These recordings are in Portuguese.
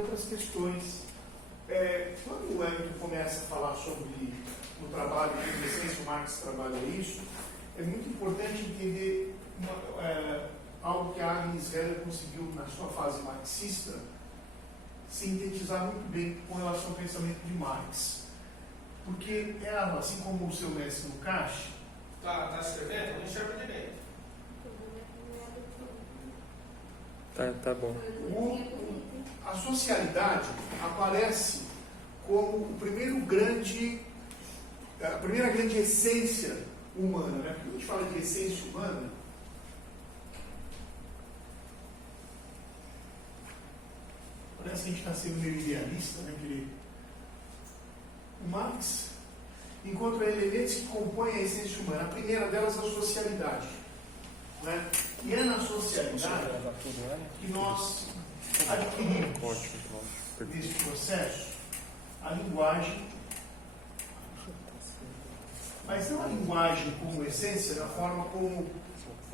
outras questões. Quando o Hamilton começa a falar sobre o trabalho de essência, o Marx trabalha isso, é muito importante entender algo que a Agnes Heller conseguiu, na sua fase marxista, sintetizar muito bem com relação ao pensamento de Marx. Porque ela, assim como o seu mestre Lukács... Está escrevendo? Não enxerga direito. Tá bom. A socialidade aparece como a primeira grande essência humana. Né? Quando a gente fala de essência humana, parece que a gente está sendo meio idealista, né? O Marx encontra elementos que compõem a essência humana. A primeira delas é a socialidade. Né? E é na socialidade que nós adquirimos, nesse processo, a linguagem, mas não a linguagem como essência, da forma como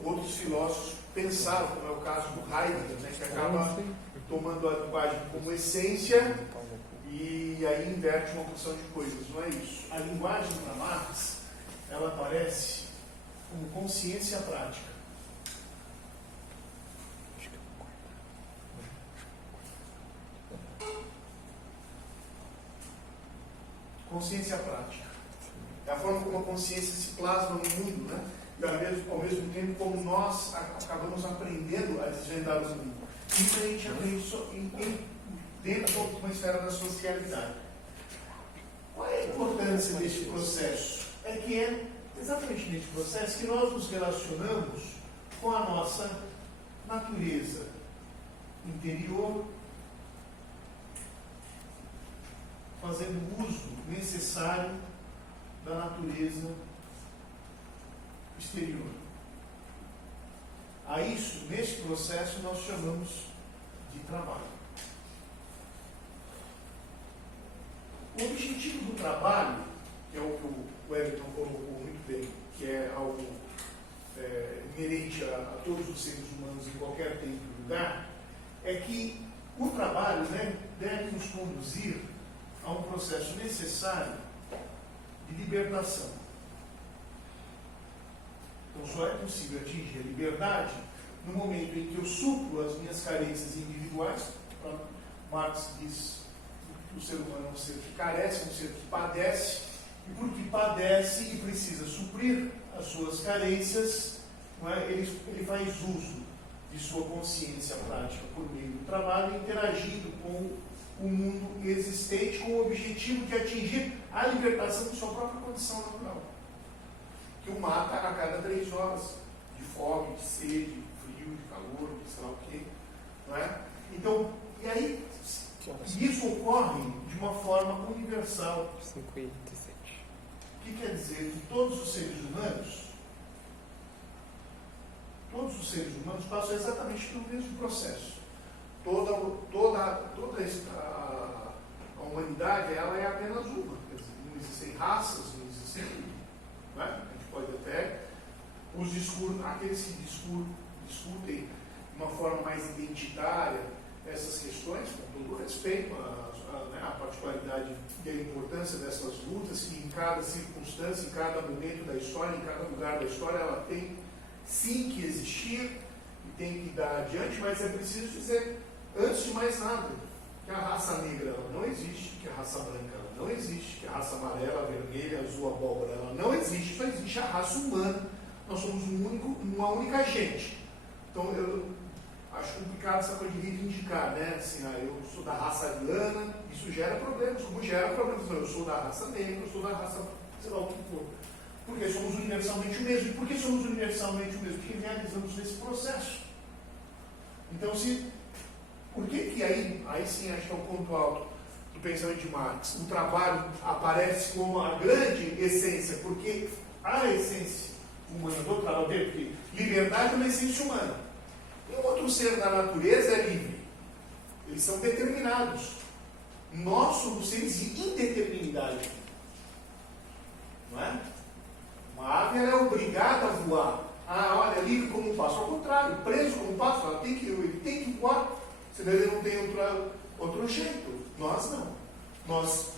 outros filósofos pensaram, como é o caso do Heidegger, né, que acaba tomando a linguagem como essência e aí inverte uma porção de coisas. Não é isso. A linguagem para Marx, ela aparece como consciência prática. Consciência prática. É a forma como a consciência se plasma no mundo, né? E ao mesmo tempo como nós acabamos aprendendo a desvendar o mundo. Isso a gente aprende dentro de uma esfera da socialidade. Qual é a importância deste processo? É que é exatamente neste processo que nós nos relacionamos com a nossa natureza interior, fazendo uso necessário da natureza exterior. A isso, neste processo, nós chamamos de trabalho. O objetivo do trabalho, que é o que o Wellington colocou muito bem, que é algo inerente a todos os seres humanos em qualquer tempo e lugar, é que o trabalho, né, deve nos conduzir a um processo necessário de libertação. Então, só é possível atingir a liberdade no momento em que eu supro as minhas carências individuais. Marx diz que o ser humano é um ser que carece, é um ser que padece, e porque padece e precisa suprir as suas carências, não é? Ele faz uso de sua consciência prática por meio do trabalho, interagindo com o mundo existente com o objetivo de atingir a libertação de sua própria condição natural, que o mata a cada 3 horas, de fome, de sede, de frio, de calor, de sei lá o quê, não é? Então, e aí, isso ocorre de uma forma universal. 5h17. O que quer dizer? Que todos os seres humanos passam exatamente pelo mesmo processo. Toda a humanidade, ela é apenas uma. Quer dizer, não existem raças, não existem... Não é? A gente pode até... aqueles que discutem de uma forma mais identitária essas questões, com todo respeito à particularidade e à importância dessas lutas, que em cada circunstância, em cada momento da história, em cada lugar da história, ela tem sim que existir e tem que dar adiante, mas é preciso dizer, antes de mais nada, que a raça negra ela não existe, que a raça branca ela não existe, que a raça amarela, vermelha, azul, abóbora ela não existe, só existe a raça humana. Nós somos uma única gente. Então eu acho complicado essa coisa de reivindicar, né? Assim, eu sou da raça ariana, isso gera problemas, como gera problemas. Não, eu sou da raça negra, eu sou da raça, sei lá o que for. Porque somos universalmente o mesmo. E por que somos universalmente o mesmo? Porque realizamos nesse processo. Então, por que aí sim acho que é o ponto alto do pensamento de Marx, o trabalho aparece como a grande essência, porque a essência humana do trabalho dele, porque liberdade é uma essência humana. Nenhum outro ser da natureza é livre. Eles são determinados. Nós somos seres de indeterminidade. Não é? Uma ave ela é obrigada a voar. Olha, livre como um pássaro. Ao contrário, preso como um pássaro, ele tem que voar. Senão ele não tem outro jeito. Nós não. Nós,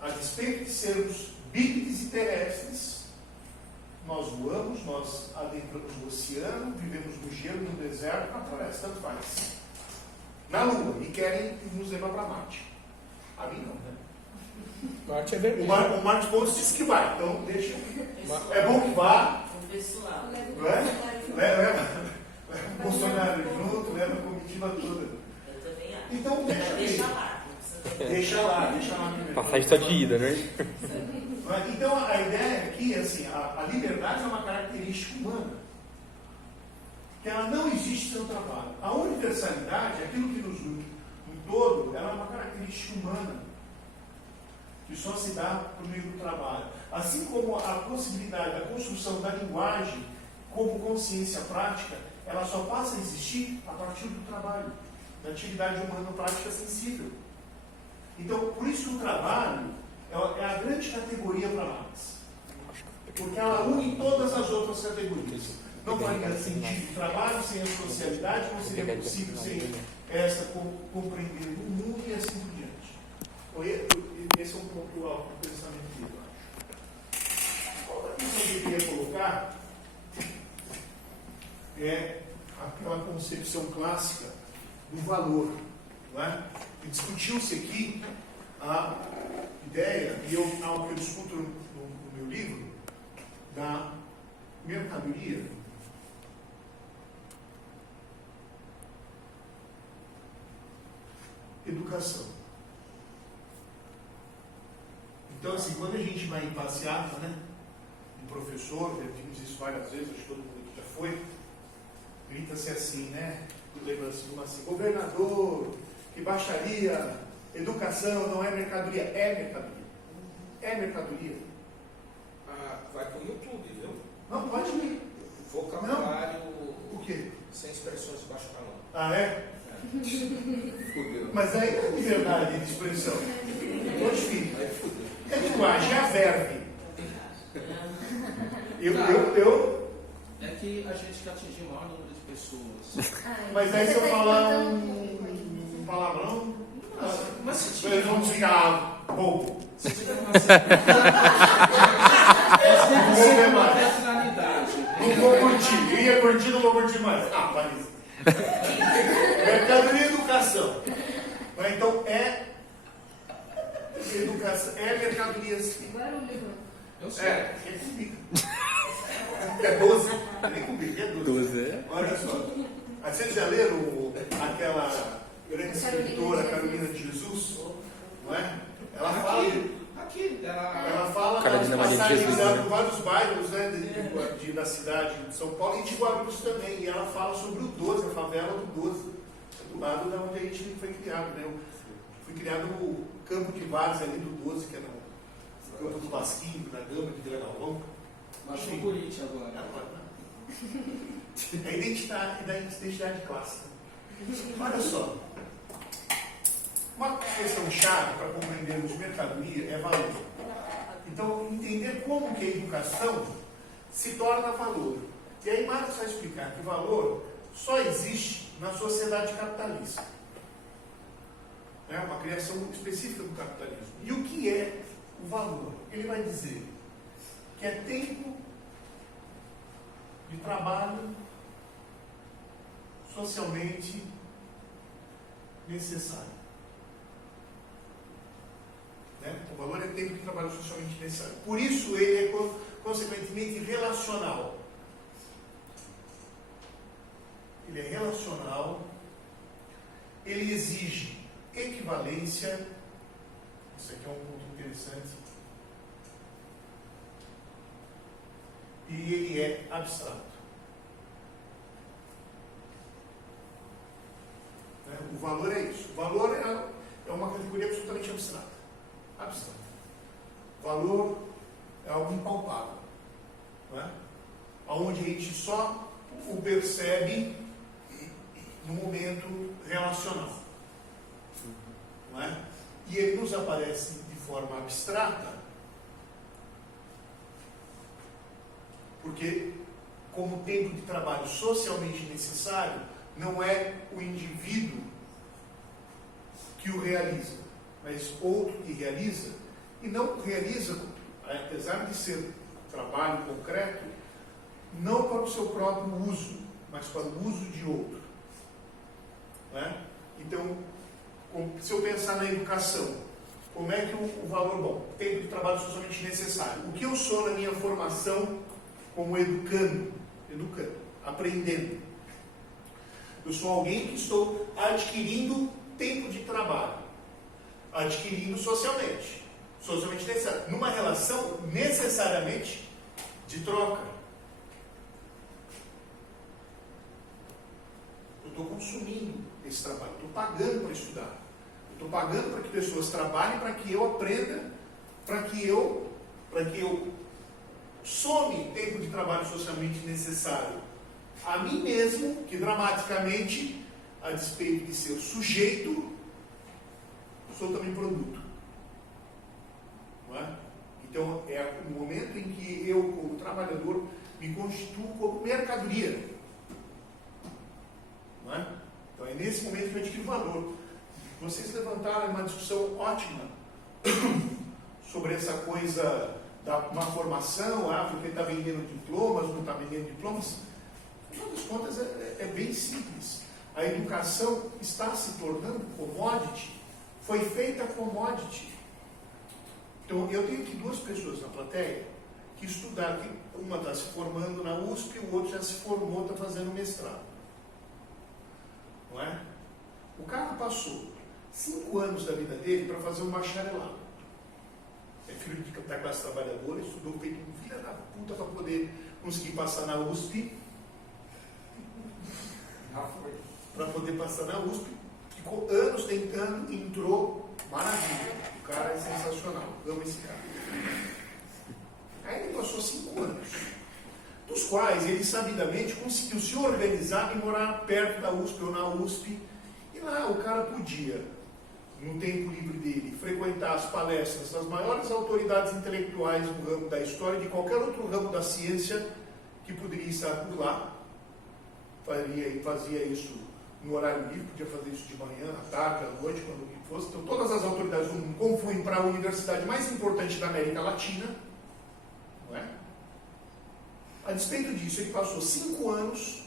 a despeito de sermos bípedes e terrestres, nós voamos, nós adentramos o oceano, vivemos no gelo, no deserto, na floresta, tanto faz. Na Lua, e querem nos levar para Marte. A mim não, né? Marte é vermelho. O Marcos Pontes disse que vai, então deixa. É bom que vá. O pessoal. Leva o Bolsonaro junto, leva a comitiva toda. Eu também acho. Então Deixa lá. Deixa lá primeiro. Passagem só de ida, né? Então a ideia aqui é assim, a liberdade é uma característica humana, que ela não existe sem o trabalho. A universalidade, aquilo que nos une no todo, ela é uma característica humana, que só se dá por meio do trabalho. Assim como a possibilidade da construção da linguagem como consciência prática, ela só passa a existir a partir do trabalho, da atividade humana prática sensível. Então, por isso que o trabalho é a grande categoria para Marx. Porque ela une todas as outras categorias. Não faria sentido o trabalho sem a socialidade, não seria possível sem essa compreender o mundo e assim por diante. Esse é um ponto alto do pensamento dele, eu acho. Outra questão que eu queria colocar é aquela concepção clássica do valor. Não é? Discutiu-se aqui a ideia, e algo que eu discuto no meu livro, da mercadoria educação. Então, assim, quando a gente vai em passeata, né, um professor, já vimos isso várias vezes, acho que todo mundo aqui já foi, grita-se assim, né, lembra-se assim, governador, que baixaria, educação não é mercadoria, é mercadoria. É mercadoria. Vai pro YouTube, viu? Não, pode ir. Vocabulário. O quê? Sem expressões de baixo calão. Ah, é? Fudeu. Mas aí é liberdade de expressão. Hoje fica. Aí fudeu. É linguagem, é a verve. É que a gente quer atingir o maior número de pessoas. Mas aí se eu falar um palavrão, Mas se eles vão ficar bobo. Se tiver uma certa finalidade. Não vou curtir. Eu ia curtir, não vou curtir mais. Ah, parece. Mercadoria e educação. Mas então é educação, é mercadoria sim. Eu sei. É comigo. É 12. Nem comigo, é 12. 12. Olha só. Vocês já leram aquela grande escritora Carolina de Jesus? Não é? Ela fala. Ela fala das passagens por vários bairros, né, da cidade de São Paulo e de Guarulhos também. E ela fala sobre o 12, a favela do 12, do lado da onde a gente foi criado. Né? Eu fui criado no Campo de Várzea ali do 12, que é no Campo do Basquinho, na Gama de Vila Galvão. Mas no Corinthians agora. É a identidade clássica. Olha só. Uma questão chave para compreendermos mercadoria é valor. Então, entender como que a educação se torna valor. E aí Marx vai explicar que valor só existe na sociedade capitalista. É uma criação específica do capitalismo. E o que é o valor? Ele vai dizer que é tempo de trabalho socialmente necessário. O valor é tempo de trabalho socialmente necessário. Por isso ele é consequentemente relacional. Ele é relacional, ele exige equivalência. Isso aqui é um ponto interessante. E ele é abstrato. O valor é isso. O valor é uma categoria absolutamente abstrata. Abstrato. Valor é algo impalpável, não é? Onde a gente só o percebe no momento relacional, não é? E ele nos aparece de forma abstrata porque, como tempo de trabalho socialmente necessário, não é o indivíduo que que o realiza, mas outro que realiza, e não realiza, apesar de ser trabalho concreto, não para o seu próprio uso, mas para o uso de outro. Né? Então, se eu pensar na educação, como é que o valor, bom, tempo de trabalho socialmente necessário. O que eu sou na minha formação como educando, aprendendo. Eu sou alguém que estou adquirindo tempo de trabalho, adquirindo socialmente necessário, numa relação necessariamente de troca. Eu estou consumindo esse trabalho, estou pagando para estudar, estou pagando para que pessoas trabalhem, para que eu aprenda, para que eu some tempo de trabalho socialmente necessário a mim mesmo, que dramaticamente, a despeito de ser sujeito, sou também produto. Não é? Então, é o momento em que eu, como trabalhador, me constituo como mercadoria. Não é? Então, é nesse momento que eu adquiro valor. Vocês levantaram uma discussão ótima sobre essa coisa da uma formação, porque está vendendo diplomas, não está vendendo diplomas. Afinal das contas, é bem simples. A educação está se tornando commodity, foi feita commodity. Então, eu tenho aqui duas pessoas na plateia que estudaram, uma está se formando na USP, o outro já se formou, está fazendo mestrado. Não é? O cara passou 5 anos da vida dele para fazer um bacharelado. É filho da classe trabalhadora, estudou feito um filho da puta para poder conseguir passar na USP. Para poder passar na USP, ficou anos tentando, entrou, maravilha, o cara é sensacional, amo esse cara. Aí ele passou 5 anos, dos quais ele sabidamente conseguiu se organizar e morar perto da USP ou na USP, e lá o cara podia, no tempo livre dele, frequentar as palestras das maiores autoridades intelectuais no ramo da história e de qualquer outro ramo da ciência que poderia estar por lá. Fazia isso no horário livre, podia fazer isso de manhã, à tarde, à noite, quando fosse. Então, todas as autoridades do mundo confluem para a universidade mais importante da América Latina. Não é? A despeito disso, ele passou 5 anos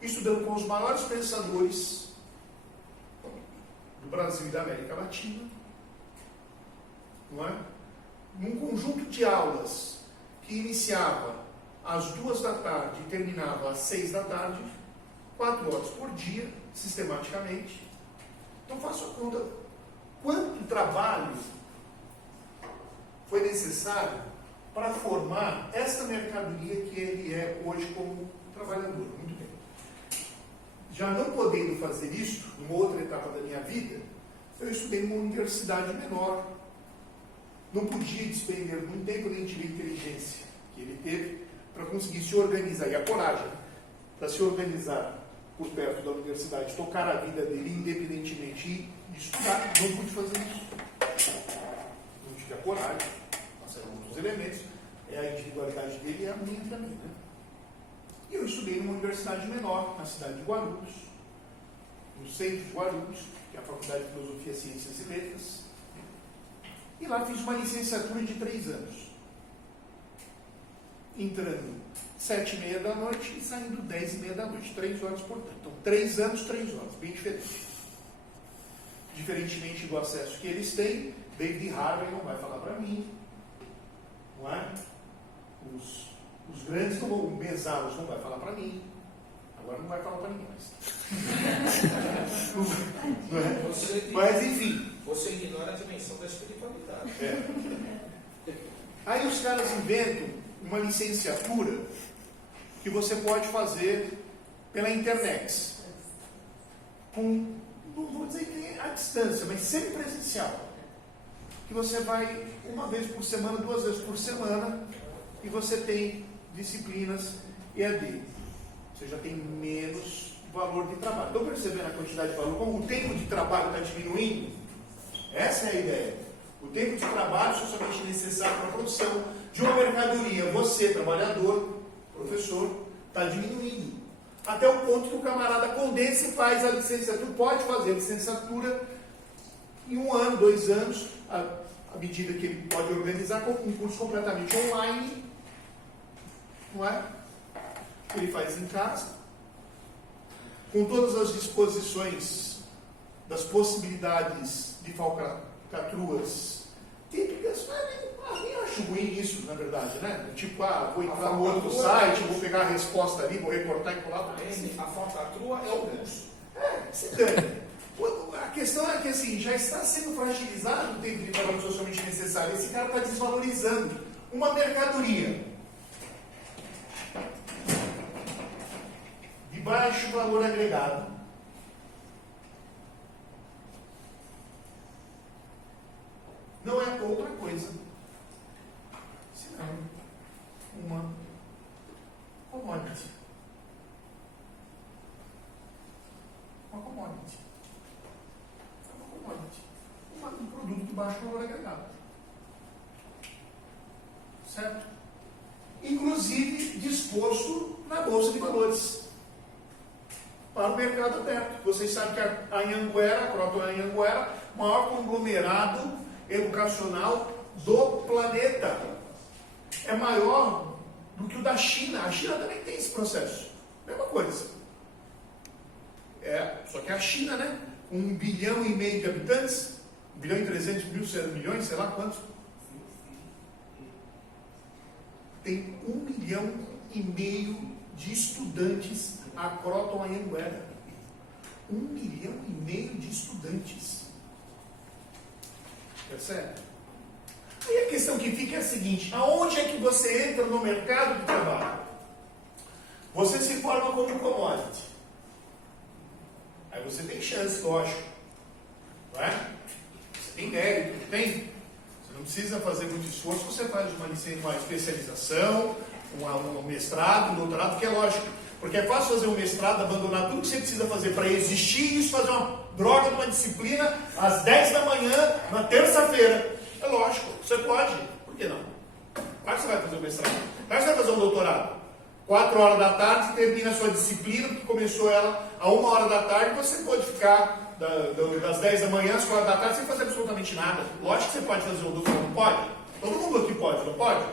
estudando com os maiores pensadores do Brasil e da América Latina. Não é? Num conjunto de aulas que iniciava às 2 da tarde e terminava às 6 da tarde, 4 horas por dia, sistematicamente. Então faça a conta, quanto trabalho foi necessário para formar esta mercadoria que ele é hoje como trabalhador. Muito bem. Já não podendo fazer isso, numa outra etapa da minha vida, eu estudei numa universidade menor. Não podia despender um tempo nem de inteligência que ele teve para conseguir se organizar, e a coragem para se organizar por perto da universidade, tocar a vida dele independentemente e estudar. Não pude fazer isso. Não tive a coragem, mas eram outros elementos. É a individualidade dele e a minha também. Né? E eu estudei numa universidade menor, na cidade de Guarulhos, no centro de Guarulhos, que é a Faculdade de Filosofia, Ciências e Letras. E lá fiz uma licenciatura de 3 anos. Entrando 7h30 da noite e saindo 10h30 da noite, 3 horas por tempo. Então, 3 anos, 3 horas, bem diferente. Diferentemente do acesso que eles têm, David Harvey não vai falar para mim, não é? Os grandes, o Mesaros não vai falar para mim, agora não vai falar para ninguém mais. Não é? Mas, enfim. Você ignora a dimensão da espiritualidade. Aí os caras inventam uma licenciatura que você pode fazer pela internet, com, não vou dizer que à distância, mas semipresencial, que você vai 1 vez por semana, 2 vezes por semana, e você tem disciplinas EAD. Você já tem menos valor de trabalho. Estão percebendo a quantidade de valor? Como o tempo de trabalho está diminuindo? Essa é a ideia. O tempo de trabalho socialmente necessário para a produção de uma mercadoria, você, trabalhador, professor, está diminuindo. Até o ponto que o camarada condensa e faz a licenciatura, pode fazer a licenciatura Em 1 ano, 2 anos, à medida que ele pode organizar com um curso completamente online, não é? Ele faz em casa, com todas as disposições das possibilidades de falcatruas típicas. Nem acho ruim isso, na verdade, né? Tipo, vou entrar no outro site, vou pegar a resposta ali, vou recortar e colar. A falcatrua é o curso. Se dane. A questão é que, assim, já está sendo fragilizado o tempo de trabalho socialmente necessário. Esse cara está desvalorizando uma mercadoria de baixo valor agregado, não é outra coisa senão uma commodity. Uma commodity. Um produto de baixo valor agregado. Certo? Inclusive disposto na Bolsa de Valores. Para o mercado aberto. Vocês sabem que a Anhanguera, a Croton Anhanguera, o maior conglomerado educacional do planeta. É maior do que o da China. A China também tem esse processo. Mesma coisa. Só que a China, né? 1,5 bilhão de habitantes, 1 bilhão e 300 milhões, sei lá quantos. Tem 1,5 milhão de estudantes a Croton Anhanguera. 1,5 milhão de estudantes. Percebe? Aí a questão que fica é a seguinte: aonde é que você entra no mercado de trabalho? Você se forma como commodity. Aí você tem chance, lógico. Não é? Você tem mérito, não tem? Você não precisa fazer muito esforço, você faz uma especialização, um mestrado, um doutorado, que é lógico. Porque é fácil fazer um mestrado, abandonar tudo que você precisa fazer para existir e isso fazer uma droga de uma disciplina às 10 da manhã, na terça-feira. É lógico, você pode. Por que não? Claro que você vai fazer um mestrado. Claro que você vai fazer um doutorado. 4 horas da tarde, termina a sua disciplina, que começou ela a 1 hora da tarde, você pode ficar das 10 da manhã às 4 da tarde sem fazer absolutamente nada. Lógico que você pode fazer um doutorado, não pode? Todo mundo aqui pode, não pode?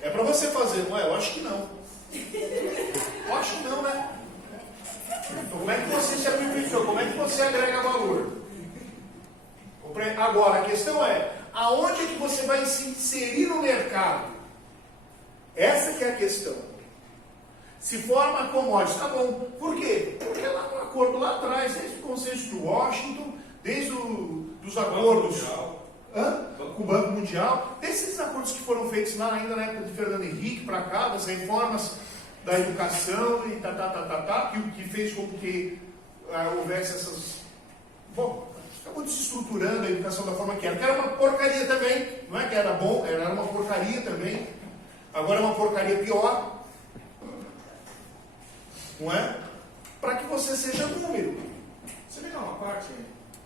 É para você fazer, não é? Lógico que não. Lógico que não, né? Então, como é que você se aperfeiçoa? Como é que você agrega valor? Agora, a questão é, aonde é que você vai se inserir no mercado? Essa que é a questão. Se forma a commodity, tá bom. Por quê? Porque lá no acordo lá atrás, desde o consenso de Washington, desde os acordos com o Banco Mundial, desses acordos que foram feitos lá ainda na época de Fernando Henrique para cá, das reformas da educação e que fez com que houvesse essas... Bom, acabou se estruturando a educação da forma que era uma porcaria também, não é que era bom, era uma porcaria também, agora é uma porcaria pior. Não é? Para que você seja número. Você me dá uma parte?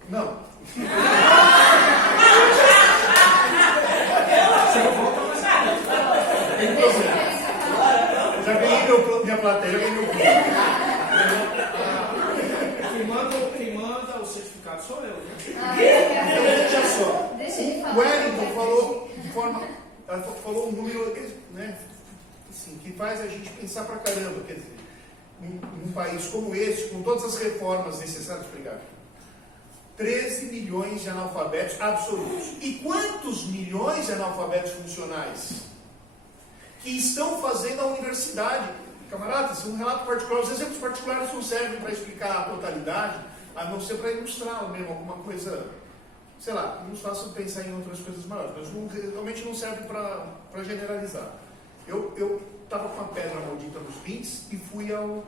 Não. Você não volta mais nada. Tem problema. Já ganhei minha plateia, já ganhei meu ponto. Quem manda o certificado sou eu. Veja só. Deixa ele falar. O Wellington falou um número, né, assim, que faz a gente pensar pra caramba. Quer dizer, num país como esse, com todas as reformas necessárias, obrigado, 13 milhões de analfabetos absolutos. E quantos milhões de analfabetos funcionais que estão fazendo a universidade? Camaradas, um relato particular, os exemplos particulares não servem para explicar a totalidade, a não ser para ilustrar mesmo alguma coisa, sei lá, nos façam pensar em outras coisas maiores, mas realmente não serve para generalizar. Eu estava com a pedra maldita nos rins e fui ao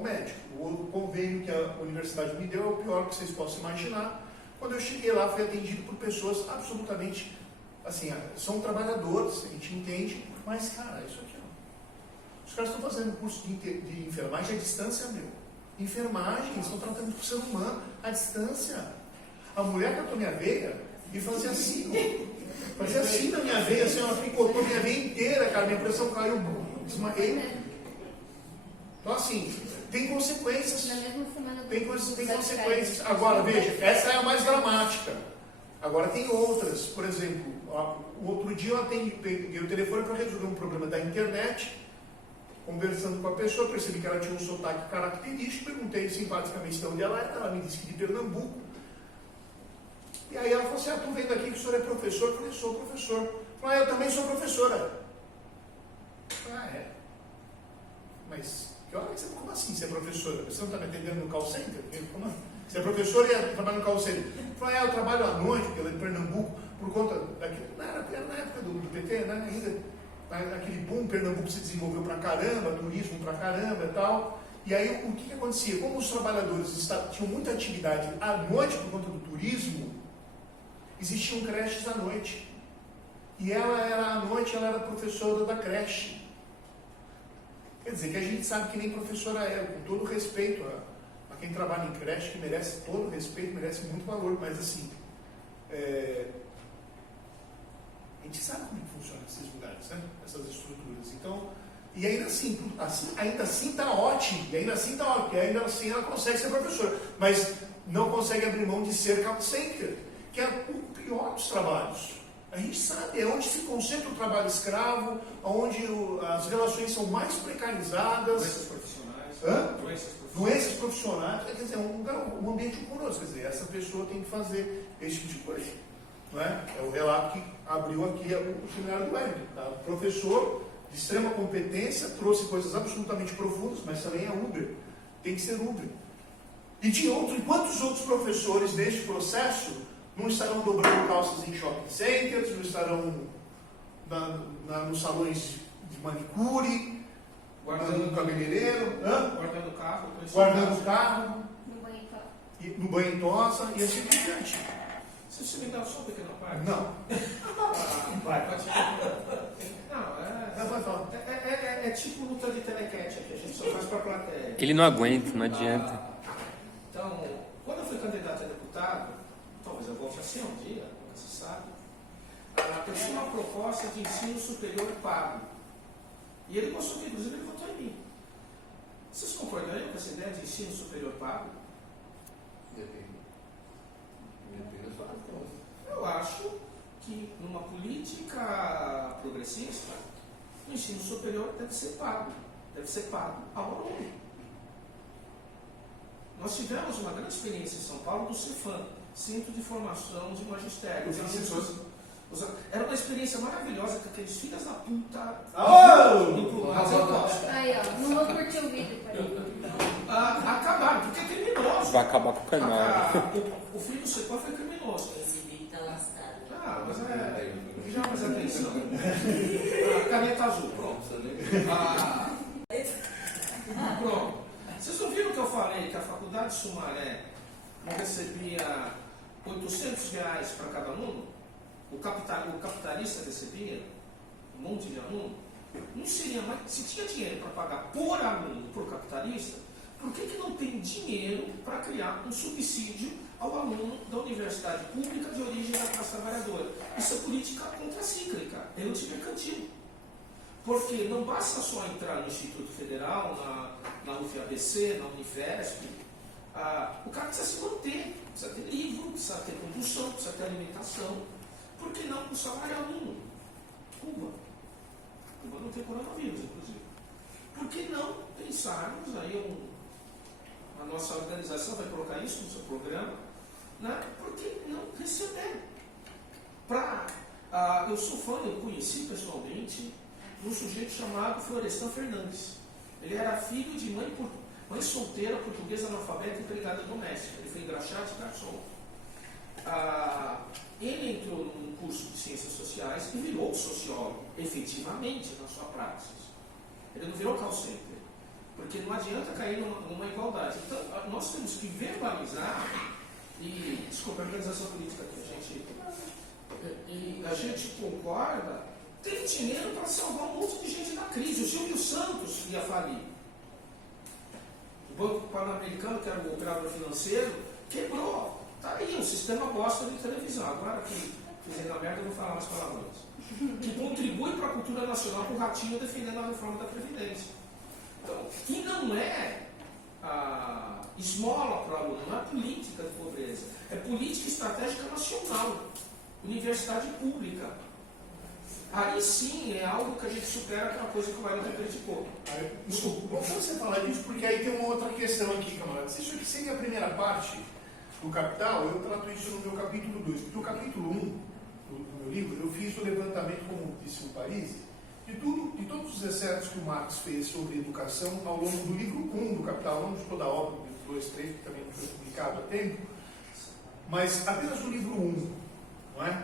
médico. O convênio que a universidade me deu é o pior que vocês possam imaginar. Quando eu cheguei lá, fui atendido por pessoas absolutamente, assim, são trabalhadores, a gente entende, mas, cara, isso aqui, ó. Os caras estão fazendo curso de enfermagem à distância, meu. Enfermagem, estão tratando com o ser humano à distância. A mulher catou minha veia e fazia assim, ó. Fazia assim na minha veia, assim, ela picotou minha veia inteira, cara, minha pressão caiu, desmaiei. Então, assim, tem consequências. Na mesma semana Tem dos consequências. radicais. Agora, veja, essa é a mais dramática. Agora tem outras. Por exemplo, o outro dia eu peguei o telefone para resolver um problema da internet. Conversando com a pessoa, percebi que ela tinha um sotaque característico, perguntei simpaticamente de onde ela era, ela me disse que de Pernambuco. E aí ela falou assim, estou vendo aqui que o senhor é professor. Eu falei, sou professor. Falei, eu também sou professora. É? Mas, como assim você é professora? Você não está me atendendo no call center? Como? Você é professora e trabalha no call center? Eu falei, eu trabalho à noite, porque ela é de Pernambuco, por conta daquilo. Era na época do PT, né? Ainda. Aquele boom, Pernambuco se desenvolveu pra caramba, turismo pra caramba e tal. E aí o que acontecia? Como os trabalhadores tinham muita atividade à noite por conta do turismo, existiam creches à noite. E ela era à noite, ela era professora da creche. Quer dizer, que a gente sabe que nem professora é, com todo respeito a quem trabalha em creche, que merece todo respeito, merece muito valor, mas assim, a gente sabe como funciona esses lugares, né? Essas estruturas. Então, e ainda assim está ótimo, porque ainda assim ela consegue ser professora, mas não consegue abrir mão de ser call center, que é o pior dos trabalhos. A gente sabe, é onde se concentra o trabalho escravo, onde as relações são mais precarizadas. Doenças profissionais. Hã? Doenças profissionais. Quer dizer, um ambiente horroroso. Quer dizer, essa pessoa tem que fazer esse tipo de coisa. Não é? É o relato que abriu aqui o seminário do Wellington. Tá? O professor de extrema competência trouxe coisas absolutamente profundas, mas também é Uber. Tem que ser Uber. E quantos outros professores neste processo não estarão dobrando calças em shopping centers, não estarão nos salões de manicure, guardando o cabeleireiro, guardando o carro, guardando o carro, No banho no banho tosa e assim por diante. Você me dá só um pequeno parte? Não. Vai, pode Vai falar. É tipo luta de telequete aqui, a gente só faz pra plateia. Ele não aguenta, não adianta. Então, quando eu fui candidato a deputado, talvez eu volte assim um dia, nunca se sabe, eu tinha uma proposta de ensino superior pago. E ele gostou, inclusive ele votou em mim. Vocês concordariam com essa ideia de ensino superior pago? Depende. Eu acho que numa política progressista, o ensino superior deve ser pago ao aluno. Nós tivemos uma grande experiência em São Paulo do CEFAM, Centro de Formação de Magistério. Era uma experiência maravilhosa que aqueles filhos da puta vinculados ao posto. Aí, ó, não vou curtir o vídeo, peraí. Acabaram, porque é criminoso. Vai acabar com o canal. O filho do CEFAM foi criminoso. Esse vídeo tá lascado. Mas já mais atenção. Caneta azul, pronto. Pronto. Vocês ouviram que eu falei que a faculdade de Sumaré não recebia R$800 para cada aluno? O capitalista recebia um monte de aluno? Não seria mais. Se tinha dinheiro para pagar por aluno, por capitalista, por que não tem dinheiro para criar um subsídio ao aluno da universidade pública de origem da classe trabalhadora? Isso é política contracíclica, é antimercantil. Porque não basta só entrar no Instituto Federal, na UFABC, na Unifesp. O cara precisa se manter, precisa ter livro, precisa ter condução, precisa ter alimentação. Por que não o salário aluno? Cuba não tem coronavírus, inclusive. Por que não pensarmos aí a nossa organização vai colocar isso no seu programa, né? Por que não receber? Eu sou fã, eu conheci pessoalmente um sujeito chamado Florestan Fernandes. Ele era filho de mãe solteira, portuguesa analfabeta e empregada doméstica. Ele foi engraxate e garçom. Ele entrou num curso de ciências sociais e virou sociólogo, efetivamente, na sua praxis. Ele não virou call center, porque não adianta cair numa igualdade. Então, nós temos que verbalizar, e, desculpa, a organização política que a gente concorda, tem dinheiro para salvar um monte de gente da crise. O Silvio Santos ia falir. O Banco Pan-Americano, que era o operador financeiro, quebrou. Está aí, um sistema bosta de televisão. Agora que fizendo a merda, eu vou falar mais palavrões. Que contribui para a cultura nacional com o Ratinho defendendo a reforma da Previdência. Então, que não é a esmola para o aluno, não é política de pobreza, é política estratégica nacional, universidade pública. Aí sim é algo que a gente supera aquela coisa que o Wellington criticou. Desculpa, vamos você falar disso, porque aí tem uma outra questão aqui, camaradas. Isso aqui seria a primeira parte do Capital, eu trato isso no meu capítulo 2, porque o capítulo 1 do meu livro, eu fiz o levantamento, como disse o Paris, de todos os excertos que o Marx fez sobre educação ao longo do livro 1 do Capital, não de toda a obra, do livro 2, 3, que também não foi publicado a tempo, mas apenas do livro 1, não é?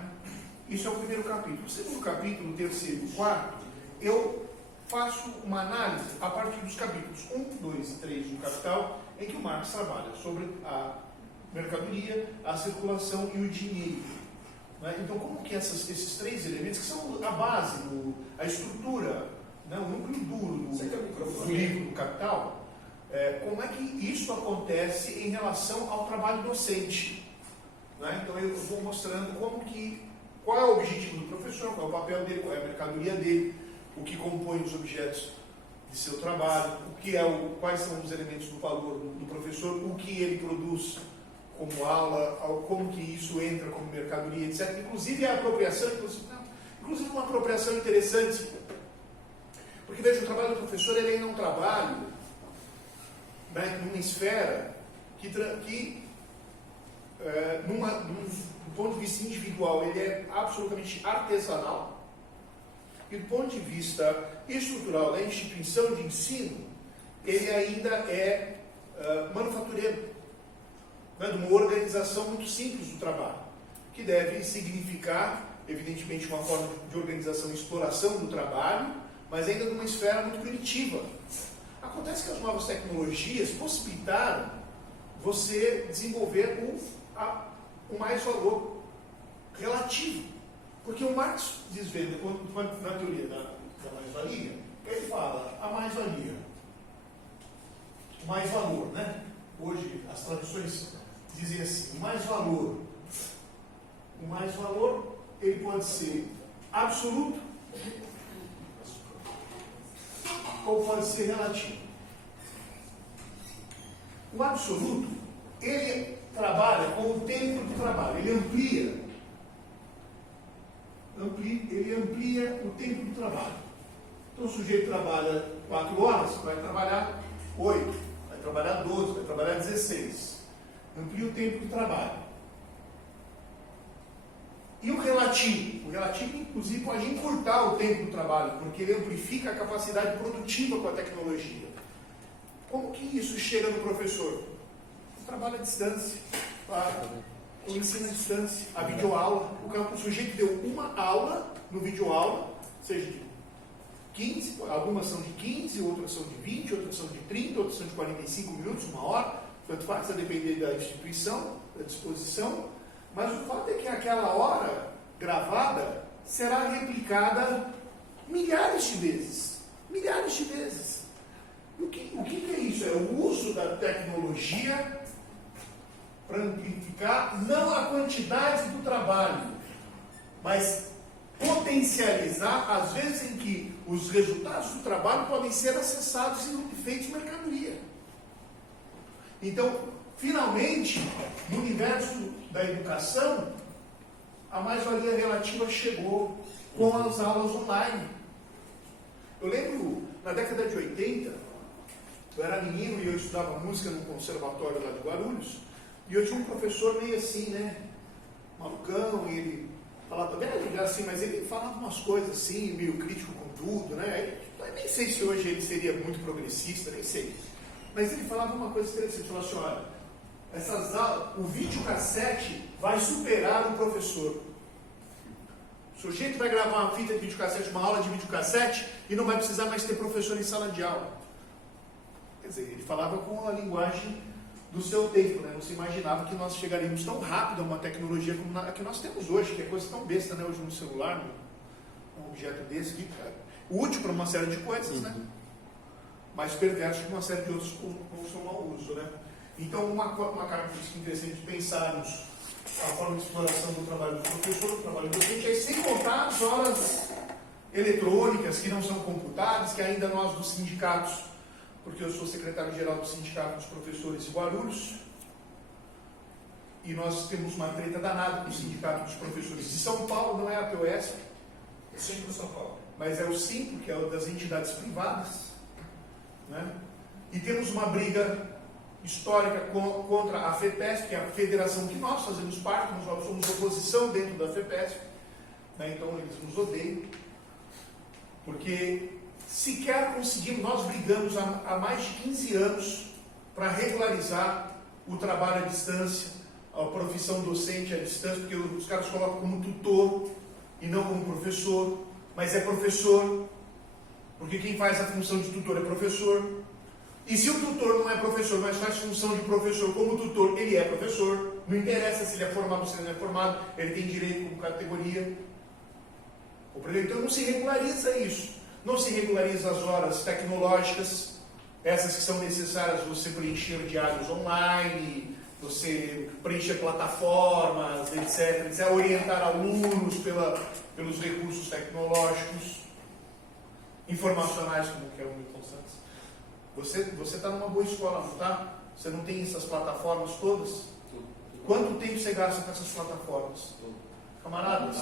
Isso é o primeiro capítulo. O segundo capítulo, o terceiro e o quarto, eu faço uma análise a partir dos capítulos 1, 2 e 3 do Capital, em que o Marx trabalha sobre a mercadoria, a circulação e o dinheiro. Né? Então, como que esses três elementos, que são a base, a estrutura, né? O núcleo duro do livro do Capital, como é que isso acontece em relação ao trabalho docente? Né? Então, eu vou mostrando qual é o objetivo do professor, qual é o papel dele, qual é a mercadoria dele, o que compõe os objetos de seu trabalho, quais são os elementos do valor do professor, o que ele produz como aula, como que isso entra como mercadoria, etc. Inclusive a apropriação, inclusive uma apropriação interessante, porque veja, o trabalho do professor ele ainda é um trabalho, né, numa esfera do ponto de vista individual, ele é absolutamente artesanal, e do ponto de vista estrutural da instituição de ensino, ele ainda é manufatureiro, né, de uma organização muito simples do trabalho, que deve significar, evidentemente, uma forma de organização e exploração do trabalho, mas ainda numa esfera muito primitiva. Acontece que as novas tecnologias possibilitaram você desenvolver o mais valor relativo. Porque o Marx desvenda, na teoria da mais-valia, ele fala a mais-valia, o mais-valor, né? Hoje as traduções dizem assim, o mais-valor, ele pode ser absoluto ou pode ser relativo. O absoluto, ele trabalha com o tempo do trabalho, ele amplia o tempo do trabalho. Então o sujeito trabalha 4 horas, vai trabalhar 8, vai trabalhar 12, vai trabalhar 16. Amplia o tempo do trabalho. E o relativo? O relativo, inclusive, pode encurtar o tempo do trabalho, porque ele amplifica a capacidade produtiva com a tecnologia. Como que isso chega no professor? O trabalho à distância, claro. O ensino à distância, a videoaula. O sujeito deu uma aula no videoaula, seja de 15, algumas são de 15, outras são de 20, outras são de 30, outras são de 45 minutos, 1 hora, tanto faz, a depender da instituição, da disposição, mas o fato é que aquela hora gravada será replicada milhares de vezes. Milhares de vezes. O que é isso? É o uso da tecnologia para amplificar não a quantidade do trabalho, mas potencializar as vezes em que os resultados do trabalho podem ser acessados e feitos mercadoria. Então, finalmente, no universo da educação, a mais-valia relativa chegou com as aulas online. Eu lembro, na década de 80, eu era menino e eu estudava música no conservatório lá de Guarulhos, e eu tinha um professor meio assim, né, malucão, e ele falava, assim, mas ele falava umas coisas assim, meio crítico com tudo, né, eu nem sei se hoje ele seria muito progressista, nem sei, mas ele falava uma coisa interessante, ele falava assim, olha, essas aulas, o videocassete vai superar o professor. O sujeito vai gravar uma fita de videocassete, uma aula de videocassete, e não vai precisar mais ter professor em sala de aula. Quer dizer, ele falava com a linguagem do seu tempo, né? Não se imaginava que nós chegaríamos tão rápido a uma tecnologia como a que nós temos hoje, que é coisa tão besta, né? Hoje no celular, um objeto desse, que é útil para uma série de coisas, né? Mas perverso para uma série de outros com seu mau uso, né? Então, uma característica interessante de pensarmos a forma de exploração do trabalho do professor, do trabalho do docente, é sem contar as horas eletrônicas que não são computadas, que ainda nós dos sindicatos porque eu sou secretário-geral do Sindicato dos Professores de Guarulhos, e nós temos uma treta danada com o Sindicato dos Professores de São Paulo, não é a POS, É sempre São Paulo. mas é o SIMPO, que é o das entidades privadas, né? E temos uma briga histórica contra a FEPESP, que é a federação que nós fazemos parte, nós somos oposição dentro da FEPESP, né? Então eles nos odeiam, porque sequer conseguimos, nós brigamos há mais de 15 anos para regularizar o trabalho à distância, a profissão docente à distância, porque os caras colocam como tutor e não como professor, mas é professor, porque quem faz a função de tutor é professor. E se o tutor não é professor, mas faz função de professor como tutor, ele é professor. Não interessa se ele é formado ou se ele não é formado, ele tem direito como categoria. Então não se regulariza isso. Não se regulariza as horas tecnológicas, essas que são necessárias você preencher diários online, você preencher plataformas, etc. Orientar alunos pelos recursos tecnológicos, informacionais, como que é o Milton Santos. Você está numa boa escola, não está? Você não tem essas plataformas todas? Quanto tempo você gasta com essas plataformas? Camaradas,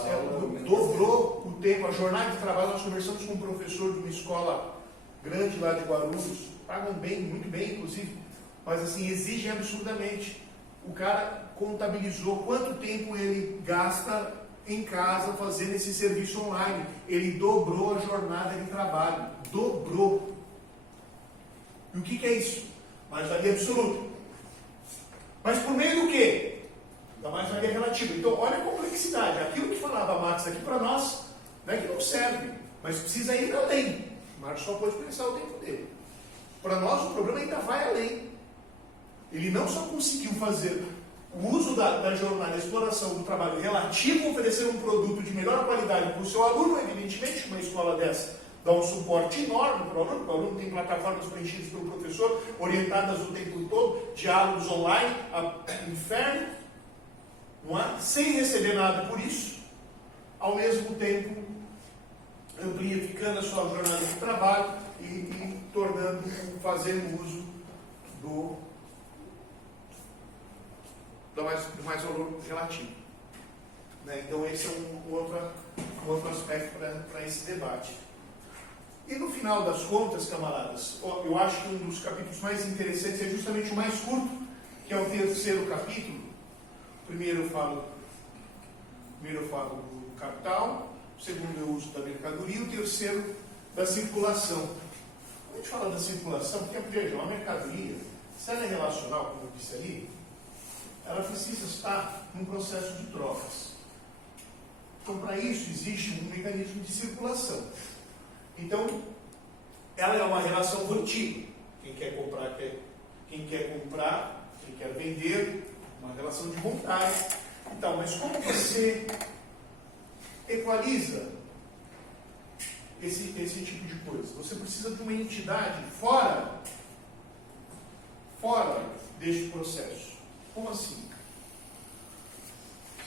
dobrou o tempo, a jornada de trabalho. Nós conversamos com um professor de uma escola grande lá de Guarulhos, pagam bem, muito bem, inclusive, mas assim, exigem absurdamente. O cara contabilizou quanto tempo ele gasta em casa fazendo esse serviço online. Ele dobrou a jornada de trabalho. Dobrou. E o que é isso? Mais-valia absoluta. Mas por meio do quê? Da mais-valia relativa. Então, olha a complexidade. Aquilo que falava Marx aqui para nós, não é que não serve, mas precisa ir além. Marx só pode pensar o tempo dele. Para nós, o problema ainda vai além. Ele não só conseguiu fazer o uso da jornada, a exploração do trabalho relativo, oferecer um produto de melhor qualidade para o seu aluno, evidentemente, uma escola dessa dá um suporte enorme para o aluno, porque o aluno tem plataformas preenchidas pelo professor, orientadas o tempo todo, diálogos online, inferno, não é? Sem receber nada por isso, ao mesmo tempo amplificando a sua jornada de trabalho e fazendo uso do mais valor relativo. Né? Então esse é um outro aspecto para esse debate. E no final das contas, camaradas, eu acho que um dos capítulos mais interessantes é justamente o mais curto, que é o terceiro capítulo. Primeiro eu falo do capital, o segundo eu uso da mercadoria, o terceiro da circulação. Quando a gente fala da circulação, porque veja, uma mercadoria, se ela é relacional, como eu disse ali, ela precisa estar num processo de trocas. Então, para isso, existe um mecanismo de circulação. Então, ela é uma relação contínua. Quem quer comprar, quem quer vender, uma relação de vontade. Então, mas como você equaliza esse tipo de coisa? Você precisa de uma entidade fora deste processo. Como assim?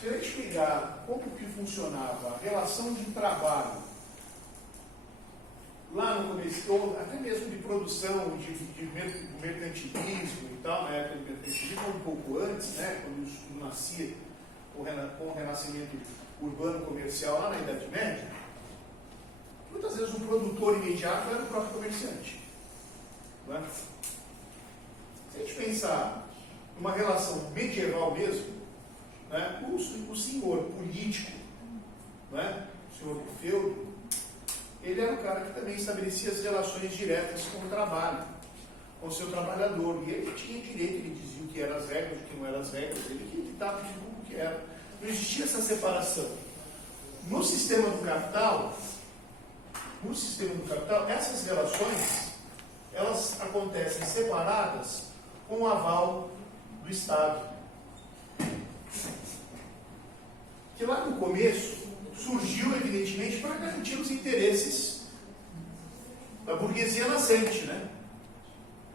Se a gente pegar como que funcionava a relação de trabalho lá no começo, ou até mesmo de produção, do mercantilismo e tal, na época do mercantilismo, um pouco antes, né, quando o estudo nascia com o renascimento urbano comercial lá na Idade Média, muitas vezes o produtor imediato era o próprio comerciante. Não é? Se a gente pensar numa relação medieval mesmo, né, o senhor político, né, o senhor do feudo, ele era o cara que também estabelecia as relações diretas com o trabalho, com o seu trabalhador. E ele tinha direito, ele dizia o que eram as regras, o que não eram as regras, ele que ditava como que era. Não existia essa separação. No sistema do capital, essas relações, elas acontecem separadas com o aval do Estado. Que lá no começo surgiu, evidentemente, para garantir os interesses da burguesia nascente, né?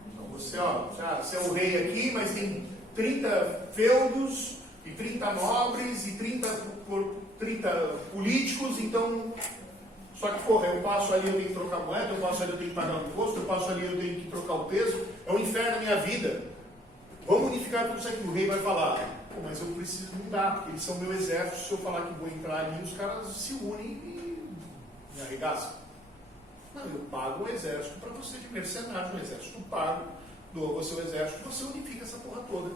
Então você é o rei aqui, mas tem 30 feudos, e 30 nobres, e 30 políticos, então Só que, porra, eu passo ali, eu tenho que trocar moeda, eu passo ali, eu tenho que pagar o imposto, eu passo ali, eu tenho que trocar o peso. É um inferno na minha vida. Vamos unificar tudo isso aqui. O rei vai falar, pô, mas eu preciso mudar, porque eles são meu exército. Se eu falar que vou entrar ali, os caras se unem e me arregaçam. Não, eu pago o exército para você de mercenário, um exército pago, dou a você o exército, você unifica essa porra toda.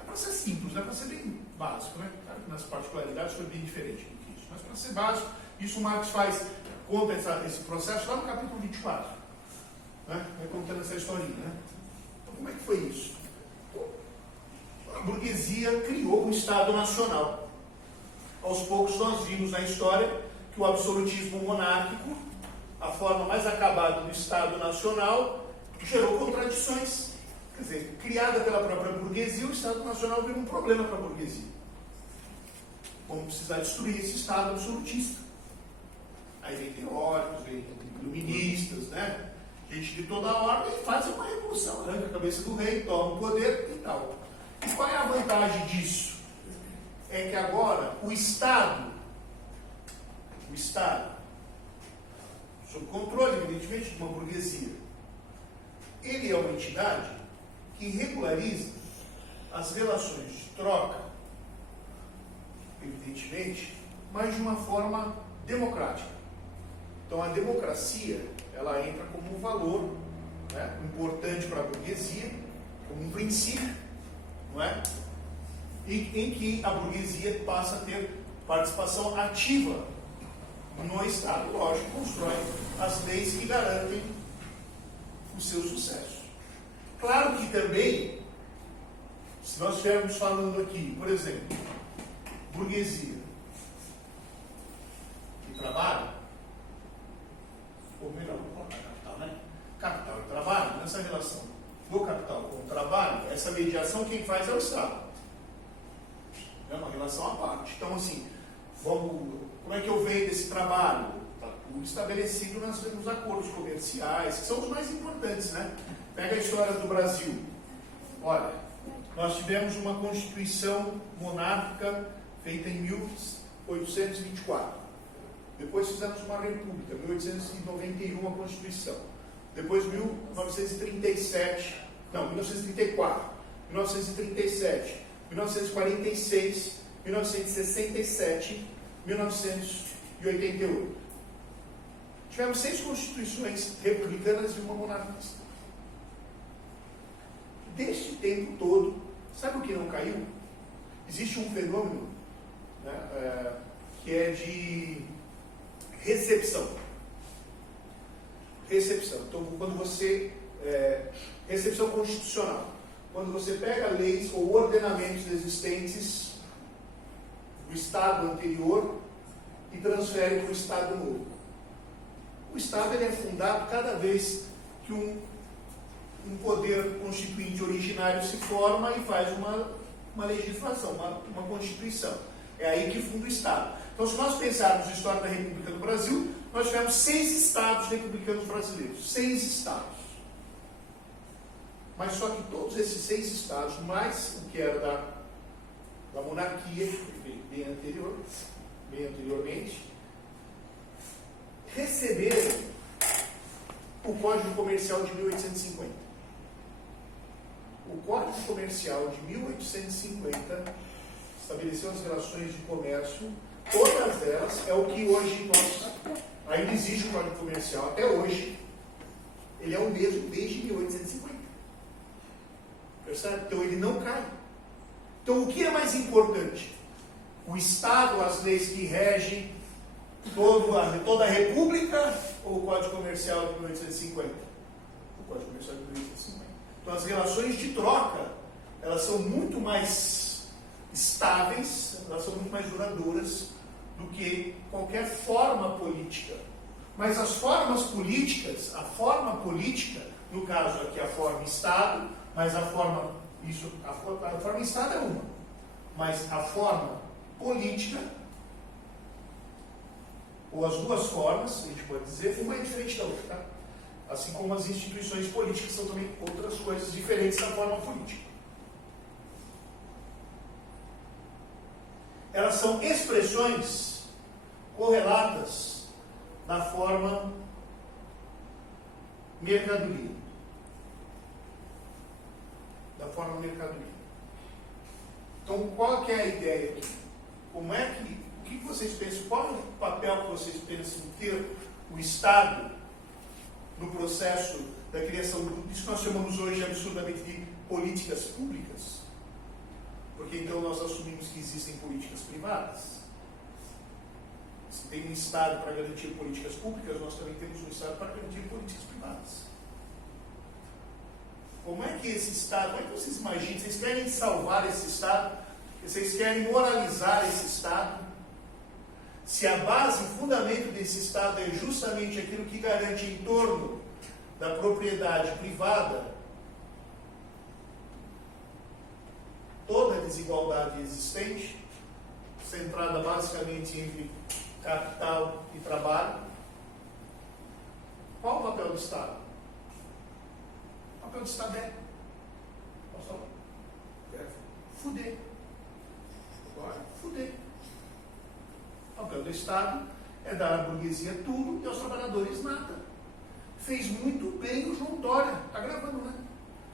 É para ser simples, não é para ser bem básico, né? Claro que nas particularidades foi bem diferente do que isso. Mas para ser básico, isso o Marx conta esse processo lá no capítulo 24. Né? Vai contando essa historinha, né? Então, como é que foi isso? A burguesia criou um Estado Nacional. Aos poucos nós vimos na história que o absolutismo monárquico, a forma mais acabada do Estado Nacional, gerou contradições. Quer dizer, criada pela própria burguesia, o Estado Nacional virou um problema para a burguesia. Vamos precisar destruir esse Estado absolutista. Aí vem teóricos, vem iluministas, né? Gente de toda a ordem e faz uma revolução, arranca a cabeça do rei, toma o poder e tal. E qual é a vantagem disso? É que agora o Estado, sob controle, evidentemente, de uma burguesia, ele é uma entidade que regulariza as relações de troca, evidentemente, mas de uma forma democrática. Então a democracia, ela entra como um valor, né, importante para a burguesia, como um princípio, não é? E em que a burguesia passa a ter participação ativa no Estado. Lógico, constrói as leis que garantem o seu sucesso. Claro que também, se nós estivermos falando aqui, por exemplo, burguesia e trabalho, ou melhor, vou colocar capital, né? Capital e trabalho, nessa relação do capital com o trabalho, essa mediação quem faz é o Estado. É uma relação à parte. Então, assim, como é que eu vendo esse trabalho? Está tudo estabelecido nos acordos comerciais, que são os mais importantes, né? Pega a história do Brasil. Olha, nós tivemos uma Constituição monárquica feita em 1824. Depois fizemos uma república, 1891 a Constituição. Depois 1937, não, 1934, 1937, 1946, 1967, 1988. Tivemos 6 constituições republicanas e uma monarquista. Deste tempo todo, sabe o que não caiu? Existe um fenômeno, né, que é de recepção. Então, quando você... recepção constitucional. Quando você pega leis ou ordenamentos existentes do Estado anterior e transfere para o Estado novo. O Estado ele é fundado cada vez que um poder constituinte originário se forma e faz uma legislação, uma Constituição. É aí que funda o Estado. Então, se nós pensarmos na história da República do Brasil, nós tivemos 6 estados republicanos brasileiros. 6 estados. Mas só que todos esses 6 estados, mais o que era da monarquia, bem anteriormente, receberam o Código Comercial de 1850. O Código Comercial de 1850 estabeleceu as relações de comércio, todas elas, é o que hoje nós ainda existe o Código Comercial, até hoje, ele é o mesmo desde 1850. Percebe? Então ele não cai. Então o que é mais importante? O Estado, as leis que regem toda a República ou o Código Comercial de 1850? O Código Comercial de 1850. Então as relações de troca, elas são muito mais estáveis, elas são muito mais duradouras do que qualquer forma política. Mas as formas políticas, a forma política, no caso aqui a forma Estado, mas a forma Estado é uma, mas a forma política, ou as duas formas, a gente pode dizer, uma é diferente da outra, tá? Assim como as instituições políticas são também outras coisas diferentes da forma política. Elas são expressões correlatas da forma mercadoria. Da forma mercadoria. Então, qual que é a ideia aqui? Como é que, o que vocês pensam, qual é o papel que vocês pensam ter o Estado no processo da criação disso que nós chamamos hoje absurdamente de políticas públicas? Porque então nós assumimos que existem políticas privadas. Se tem um Estado para garantir políticas públicas, nós também temos um Estado para garantir políticas privadas. Como é que esse Estado, como é que vocês imaginam? Vocês querem salvar esse Estado? Vocês querem moralizar esse Estado? Se a base, o fundamento desse Estado é justamente aquilo que garante em torno da propriedade privada toda a desigualdade existente, centrada basicamente entre capital e trabalho, qual o papel do Estado? O papel do Estado é fuder. Fuder. O papel do Estado é dar à burguesia tudo e aos trabalhadores nada. Fez muito bem o João Dória. Está gravando, né?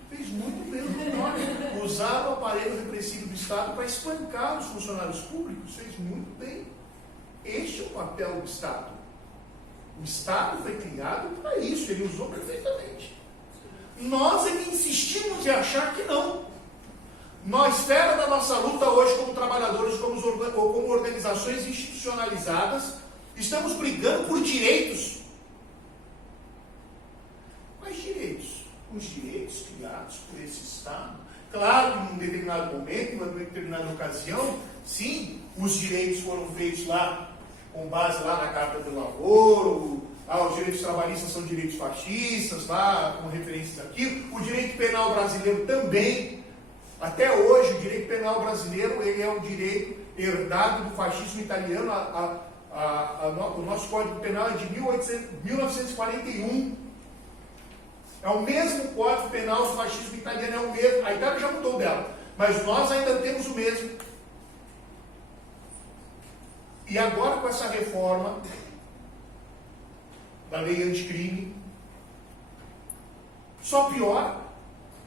Fez muito bem o João Dória. Usar o aparelho repressivo do Estado para espancar os funcionários públicos. Fez muito bem. Este é o papel do Estado. O Estado foi criado para isso. Ele usou perfeitamente. Nós é que insistimos em achar que não. Na esfera da nossa luta hoje como trabalhadores, como organizações institucionalizadas, estamos brigando por direitos. Quais direitos? Os direitos criados por esse Estado. Claro que em um determinado momento, em uma determinada ocasião, sim, os direitos foram feitos lá, com base lá na Carta do Lavoro, os direitos trabalhistas são direitos fascistas, lá, com referências àquilo. O direito penal brasileiro também. Até hoje, o direito penal brasileiro ele é um direito herdado do fascismo italiano. O nosso Código Penal é de 1941. É o mesmo Código Penal do fascismo italiano, é o mesmo. A Itália já mudou dela, mas nós ainda temos o mesmo. E agora com essa reforma da lei anticrime, só piora.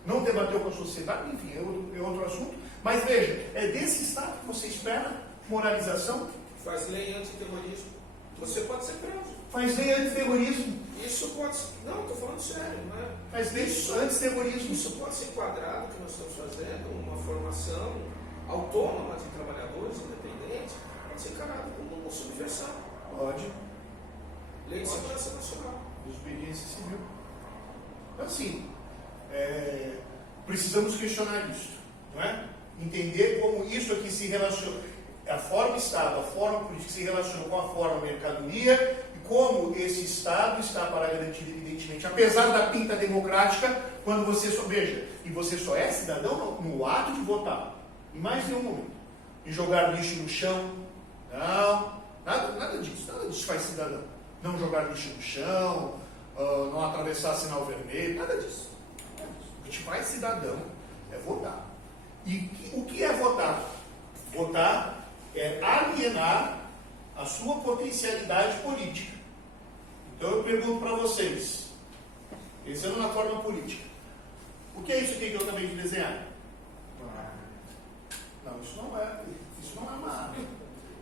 Não debateu com a sociedade, enfim, é outro assunto. Mas veja, é desse Estado que você espera moralização? Faz lei antiterrorismo. Você pode ser preso. Faz lei antiterrorismo. Isso pode ser. Não, estou falando sério, não é? Faz lei antiterrorismo. Isso pode ser enquadrado, que nós estamos fazendo, uma formação autônoma de trabalhadores independentes, pode ser encarado como uma subversão. Pode. Lei de Segurança Nacional. Desobediência civil. Então, assim, precisamos questionar isso, não é? Entender como isso aqui se relaciona, a forma Estado, a forma política se relaciona com a forma mercadoria e como esse Estado está para garantir, evidentemente, apesar da pinta democrática, quando você só, veja, e você só é cidadão no ato de votar, em mais nenhum momento, em jogar lixo no chão, não, nada disso faz cidadão. Não jogar lixo no chão, não atravessar sinal vermelho, nada disso. O que te faz cidadão é votar. E o que é votar? Votar é alienar a sua potencialidade política. Então eu pergunto para vocês, pensando na forma política, o que é isso aqui que eu acabei de desenhar? Não, isso não é uma árvore.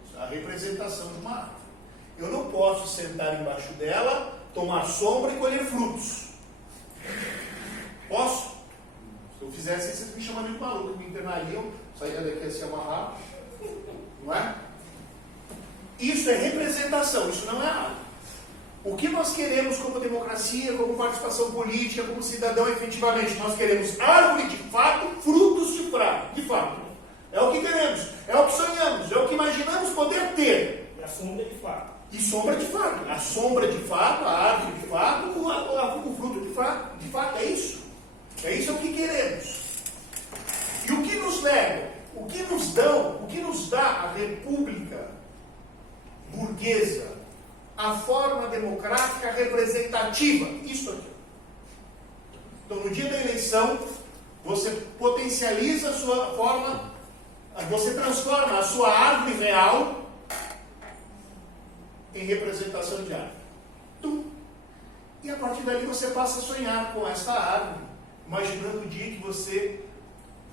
Isso é a representação de uma árvore. Eu não posso sentar embaixo dela, tomar sombra e colher frutos. Posso? Se eu fizesse isso, vocês me chamariam de maluco, me internariam, saia daqui a se amarrar. Não é? Isso é representação, isso não é árvore. O que nós queremos como democracia, como participação política, como cidadão efetivamente? Nós queremos árvore de fato, frutos de fato. É o que queremos, é o que sonhamos, é o que imaginamos poder ter. E a sombra de fato. E sombra de fato. A sombra de fato, a árvore de fato, o fruto de fato. De fato, é isso. É isso o que queremos. E o que nos leva, o que nos dá a república burguesa, a forma democrática representativa, isso aqui. Então, no dia da eleição, você potencializa a sua forma, você transforma a sua árvore real em representação de árvore. Tum. E a partir dali você passa a sonhar com esta árvore, imaginando o dia que você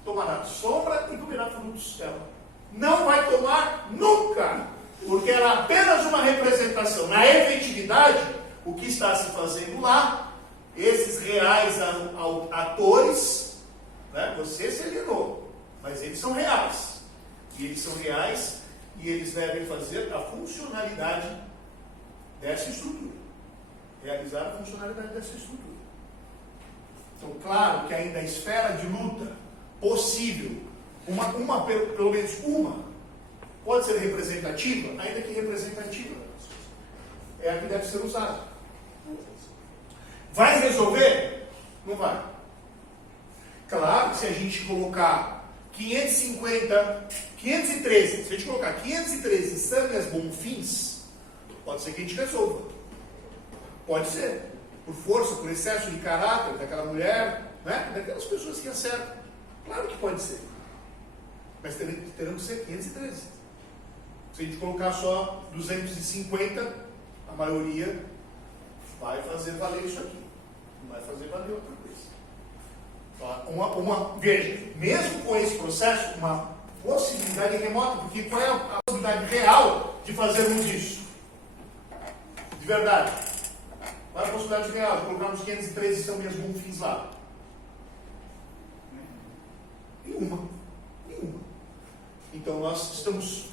tomará sombra e comerá frutos dela. Não vai tomar nunca, porque era apenas uma representação. Na efetividade, o que está se fazendo lá, esses reais atores, né, você se alienou, mas eles são reais. E eles são reais e eles devem fazer a funcionalidade dessa estrutura. Realizar a funcionalidade dessa estrutura. Então, claro que ainda a esfera de luta possível, pelo menos uma, pode ser representativa, ainda que representativa, é a que deve ser usada. Vai resolver? Não vai. Claro que se a gente colocar 513, se a gente colocar 513 Sâmias Bonfins, pode ser que a gente resolva. Pode ser. Por força, por excesso de caráter daquela mulher, né? Daquelas pessoas que acertam. Claro que pode ser. Mas terão que ser 513. Se a gente colocar só 250, a maioria vai fazer valer isso aqui. Não vai fazer valer outra coisa. Veja, mesmo com esse processo, uma possibilidade remota, porque qual é a possibilidade real de fazermos isso? De verdade. Qual é a possibilidade real de colocarmos 513 Sâmias Bonfins lá? Nenhuma. Então nós estamos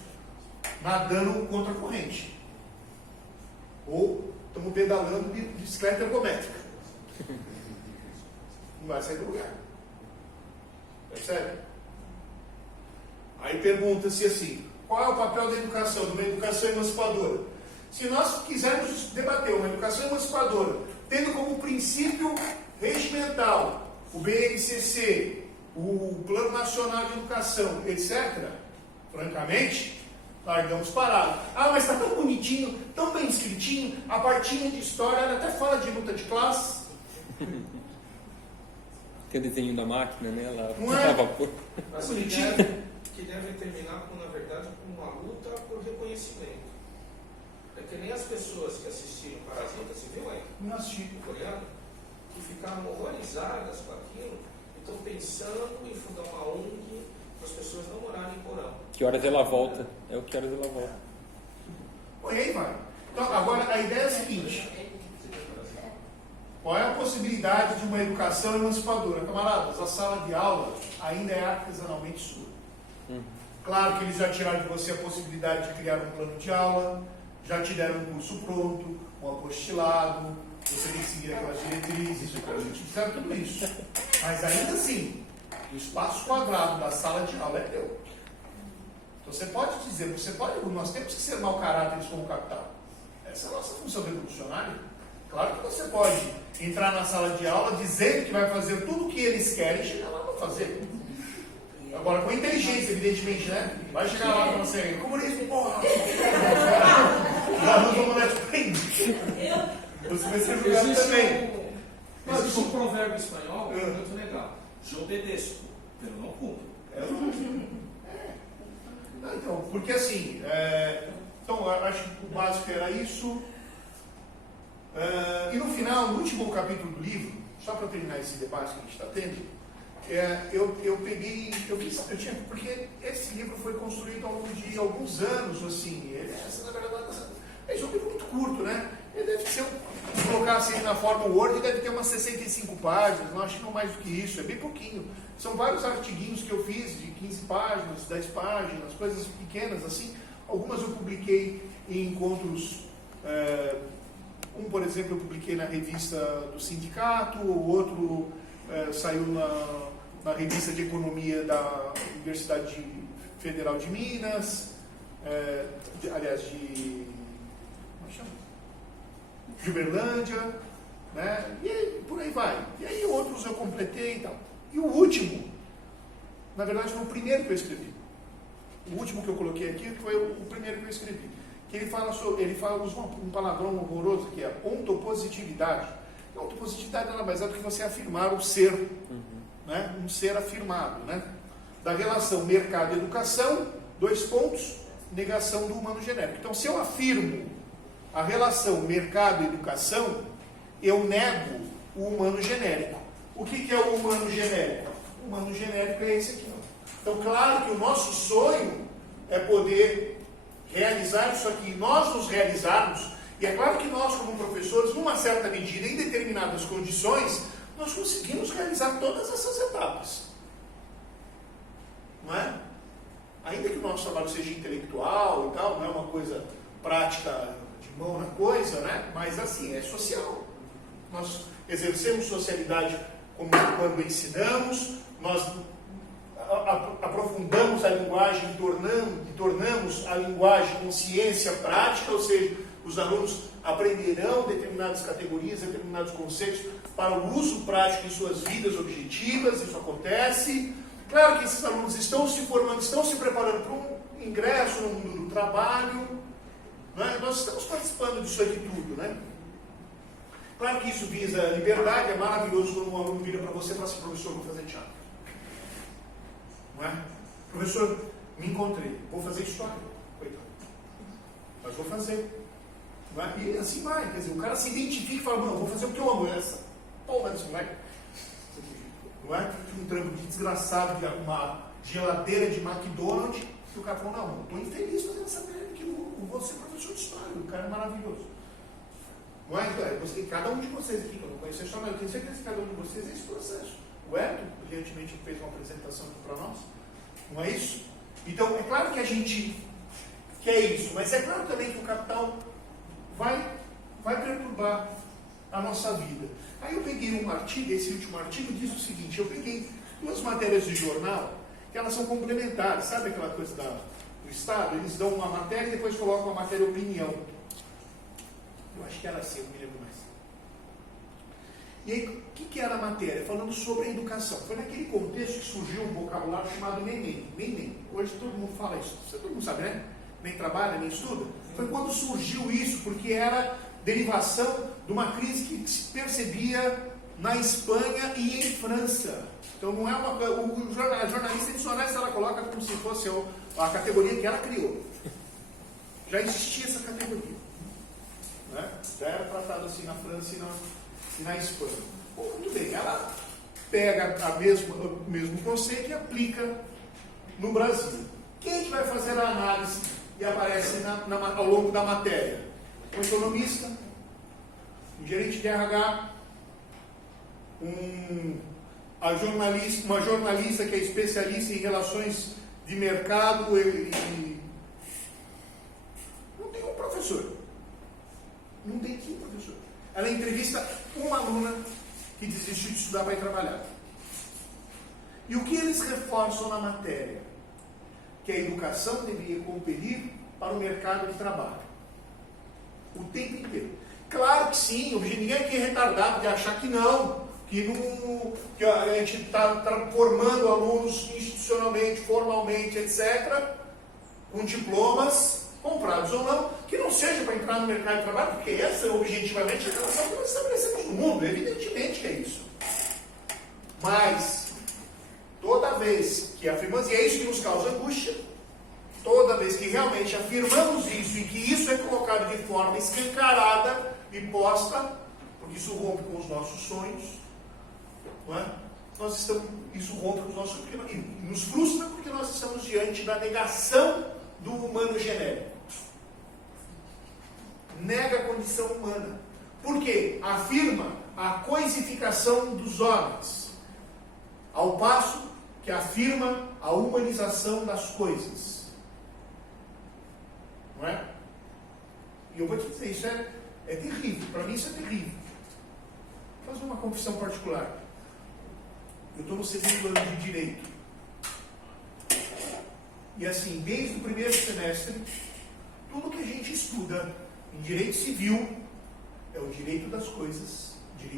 nadando contra a corrente. Ou estamos pedalando de bicicleta ergométrica. Não vai sair do lugar. Percebe? Aí pergunta-se assim, qual é o papel da educação, de uma educação emancipadora? Se nós quisermos debater uma educação emancipadora, tendo como princípio regimental o BNCC, o Plano Nacional de Educação, etc., francamente, largamos parado. Ah, mas está tão bonitinho, tão bem escritinho, a partinha de história, ela até fala de luta de classe. Tem o desenho da máquina, né? Lá, não é? Mas que deve terminar, na verdade, com uma luta por reconhecimento. É que nem as pessoas que assistiram Parasita, você viu aí? Não assisti. Coreano, que ficaram horrorizadas com aquilo e estão pensando em fundar uma ONG para as pessoas não morarem em porão. Que horas ela volta? É o que horas ela volta. Bom, e aí vai. Então, agora a ideia é a seguinte. Qual é a possibilidade de uma educação emancipadora? Camaradas, a sala de aula ainda é artesanalmente sua. Claro que eles já tiraram de você a possibilidade de criar um plano de aula, já te deram um curso pronto, um apostilado, você tem que seguir aquelas diretrizes, fizeram tudo isso. Mas ainda assim, o espaço quadrado da sala de aula é teu. Então você pode dizer, nós temos que ser mau caráteres como capital. Essa é a nossa função revolucionária. Claro que você pode entrar na sala de aula dizendo que vai fazer tudo o que eles querem e chegar lá para fazer. Agora, com inteligência, evidentemente, né? Vai chegar lá para você, comunismo, porra! Já não vamos dar de prende. Você vai ser julgado também. Existe um provérbio espanhol muito legal. Eu obedeço, eu não cumpro. Então, porque assim, então eu acho que o básico era isso. E no final, no último capítulo do livro, só para terminar esse debate que a gente está tendo, porque esse livro foi construído ao longo de alguns anos, assim, na verdade, é um livro muito curto, né? Ele deve ser, se colocar assim na forma Word, deve ter umas 65 páginas, não acho que não mais do que isso, é bem pouquinho. São vários artiguinhos que eu fiz de 15 páginas, 10 páginas, coisas pequenas assim. Algumas eu publiquei em encontros, por exemplo, eu publiquei na revista do sindicato, o outro saiu na revista de economia da Universidade Federal de Minas, de Uberlândia, né? E aí, por aí vai. E aí outros eu completei e tal. E o último, na verdade, foi o primeiro que eu escrevi. O último que eu coloquei aqui foi o primeiro que eu escrevi. Que ele usa um palavrão horroroso, que é ontopositividade. A ontopositividade nada mais é do que você afirmar o ser, né? Um ser afirmado, né? Da relação mercado-educação, 2 pontos, negação do humano genérico. Então, se eu afirmo a relação mercado-educação, eu nego o humano genérico. O que é o humano genérico? O humano genérico é esse aqui. Ó. Então, claro que o nosso sonho é poder realizar isso aqui, nós nos realizarmos, e é claro que nós, como professores, numa certa medida, em determinadas condições, nós conseguimos realizar todas essas etapas. Não é? Ainda que o nosso trabalho seja intelectual e tal, não é uma coisa prática de mão na coisa, né? Mas assim, é social. Nós exercemos socialidade quando ensinamos, nós aprofundamos a linguagem e tornamos a linguagem com ciência prática, ou seja, os alunos aprenderão determinadas categorias, determinados conceitos para o uso prático em suas vidas objetivas, isso acontece. Claro que esses alunos estão se formando, estão se preparando para um ingresso no mundo do trabalho, né? Nós estamos participando disso aqui tudo, né? Claro que isso visa liberdade, é maravilhoso quando um aluno vira para você e fala assim, professor, vou fazer teatro. Não é? Professor, me encontrei, vou fazer história. Coitado. Mas vou fazer. Não é? E assim vai, quer dizer, o cara se identifica e fala, não, vou fazer o que eu amo, essa porra desse moleque. Não é? Um trampo de desgraçado de arrumar geladeira de McDonald's, que o cara falou, não, estou infeliz fazendo essa merda, que eu vou ser professor de história, o cara é maravilhoso. Não é? Cada um de vocês aqui, que eu não conheço a história, eu tenho certeza que cada um de vocês é esse processo. O Hélio, brilhantemente, fez uma apresentação aqui para nós. Não é isso? Então, é claro que a gente quer isso, mas é claro também que o capital vai perturbar a nossa vida. Aí eu peguei um artigo, esse último artigo diz o seguinte, eu peguei duas matérias de jornal, que elas são complementares, sabe aquela coisa do Estado? Eles dão uma matéria e depois colocam uma matéria opinião. Eu acho que era assim, eu não me lembro mais. E aí, o que era a matéria? Falando sobre a educação. Foi naquele contexto que surgiu um vocabulário chamado neném. Neném. Hoje todo mundo fala isso. Todo mundo sabe, né? Nem trabalha, nem estuda. Foi quando surgiu isso, porque era derivação de uma crise que se percebia na Espanha e em França. Então não é uma coisa. A jornalista edicionais ela coloca como se fosse a categoria que ela criou. Já existia essa categoria. Né? Já era tratado assim na França e na Espanha. Bom, muito bem, ela pega o mesmo conceito e aplica no Brasil. Quem vai fazer a análise e aparece ao longo da matéria? Um economista, um gerente de RH, uma jornalista que é especialista em relações de mercado e não tem um professor. Não tem que professor. Ela entrevista uma aluna que desistiu de estudar para ir trabalhar. E o que eles reforçam na matéria? Que a educação deveria competir para o mercado de trabalho. O tempo inteiro. Claro que sim, ninguém aqui é retardado de achar que não, que a gente está formando alunos institucionalmente, formalmente, etc., com diplomas, comprados ou não, que não seja para entrar no mercado de trabalho, porque essa é objetivamente a relação que nós estabelecemos no mundo, evidentemente que é isso. Mas, toda vez que afirmamos, e é isso que nos causa angústia, toda vez que realmente afirmamos isso e que isso é colocado de forma escancarada e posta, porque isso rompe com os nossos sonhos, não é? Isso rompe com os nossos sonhos, e nos frustra porque nós estamos diante da negação do humano genérico. Nega a condição humana. Por quê? Afirma a coisificação dos homens, ao passo que afirma a humanização das coisas. Não é? E eu vou te dizer, isso é terrível. Para mim isso é terrível. Vou fazer uma confissão particular. Eu estou no segundo ano de Direito. E assim, desde o primeiro semestre, tudo que a gente estuda em Direito Civil é o direito das coisas, e o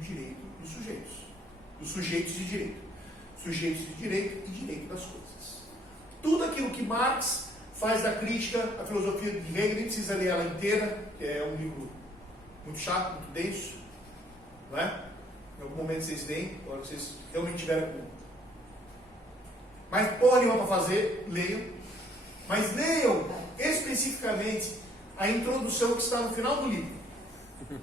direito dos sujeitos. Dos sujeitos de direito. Sujeitos de direito e direito das coisas. Tudo aquilo que Marx faz da crítica à filosofia de Hegel, nem precisa ler ela inteira, que é um livro muito chato, muito denso, não é? Em algum momento vocês leem, agora vocês realmente tiveram mas porra nenhuma para fazer, leiam. Mas leiam especificamente a introdução que está no final do livro.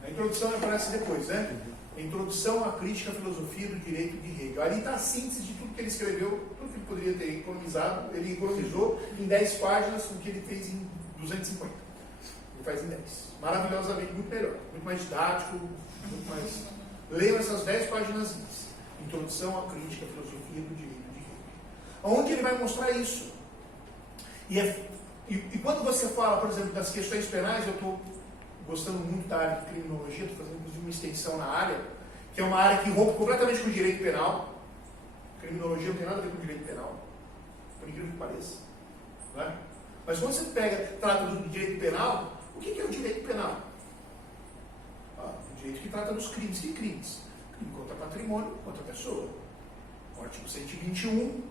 A introdução aparece depois, né? A introdução à crítica à filosofia do direito de Hegel. Ali está a síntese de tudo que ele escreveu, tudo que ele poderia ter economizado. Ele economizou em 10 páginas o que ele fez em 250. Ele faz em 10. Maravilhosamente, muito melhor. Muito mais didático, muito mais... Leiam essas 10 páginas. Introdução à crítica à filosofia do direito de Hegel. Onde ele vai mostrar isso. E quando você fala, por exemplo, das questões penais, eu estou gostando muito da área de criminologia, estou fazendo uma extensão na área, que é uma área que rompe completamente com o direito penal. Criminologia não tem nada a ver com o direito penal, por incrível que pareça. Não é? Mas quando você trata do direito penal, o que é o direito penal? O direito que trata dos crimes. Que crimes? Crime contra patrimônio, contra a pessoa. O artigo 121,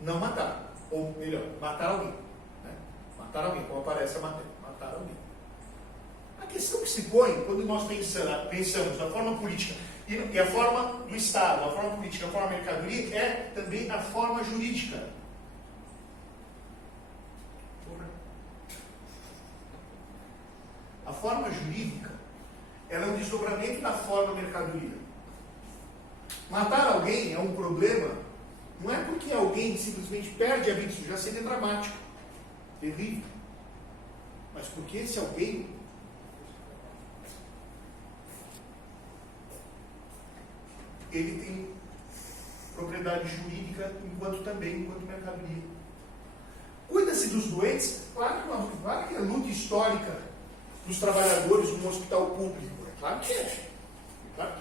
não matar. Ou melhor, matar alguém. Né? Matar alguém, como aparece a matéria. Matar alguém. A questão que se põe, quando nós pensamos na forma política e a forma do Estado, a forma política, a forma mercadoria, é também a forma jurídica. A forma jurídica, ela é um desdobramento da forma mercadoria. Matar alguém é um problema, não é porque alguém simplesmente perde a vida, isso já seria dramático, terrível, mas porque esse alguém ele tem propriedade jurídica enquanto mercadoria. Cuida-se dos doentes, claro que a luta histórica dos trabalhadores no hospital público, é claro que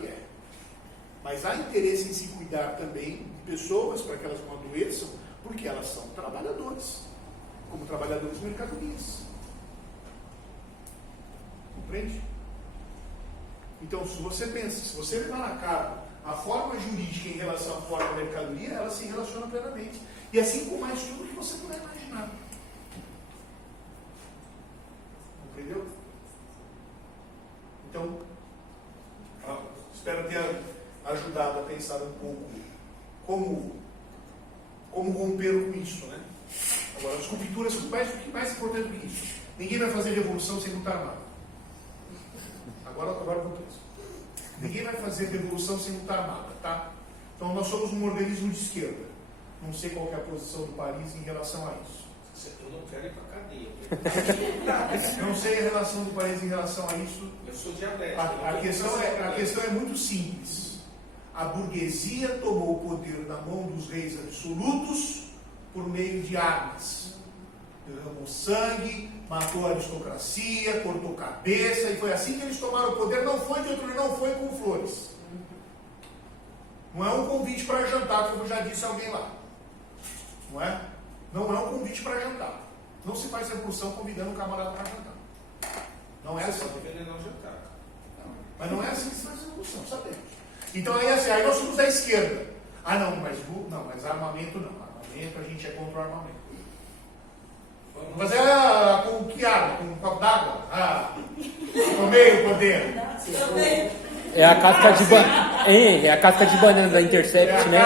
é. Mas há interesse em se cuidar também de pessoas para que elas não adoeçam, porque elas são trabalhadores, como trabalhadores de mercadorias. Compreende? Então, se você levar na cara a forma jurídica em relação à forma mercadoria, ela se relaciona plenamente. E assim com mais tudo que você puder imaginar. Compreendeu? Então, espero ter ajudado a pensar um pouco como romper com isso, né? Agora, as culturas, o que mais importante do que isso? Ninguém vai fazer revolução sem lutar armado. Agora eu vou para isso. Ninguém vai fazer revolução sem lutar armada, tá? Então nós somos um organismo de esquerda. Não sei qual é a posição do Paris em relação a isso. Eu não quero ir para a cadeia. Eu não sei a relação do Paris em relação a isso. Eu sou diabético. A questão é muito simples. A burguesia tomou o poder da mão dos reis absolutos por meio de armas. Derramou sangue, matou a aristocracia, cortou cabeça, e foi assim que eles tomaram o poder. Não foi com flores. Não é um convite para jantar, como já disse alguém lá. Não é? Não é um convite para jantar. Não se faz revolução convidando um camarada para jantar. Não é assim. Mas não é assim que se faz revolução, sabemos. Então aí assim, aí nós somos da esquerda. Mas armamento não. Armamento, a gente é contra o armamento. Mas com que arma? Com um copo d'água? Tomei o poder. É a casca de banana. É a casca de banana da Intercept, né?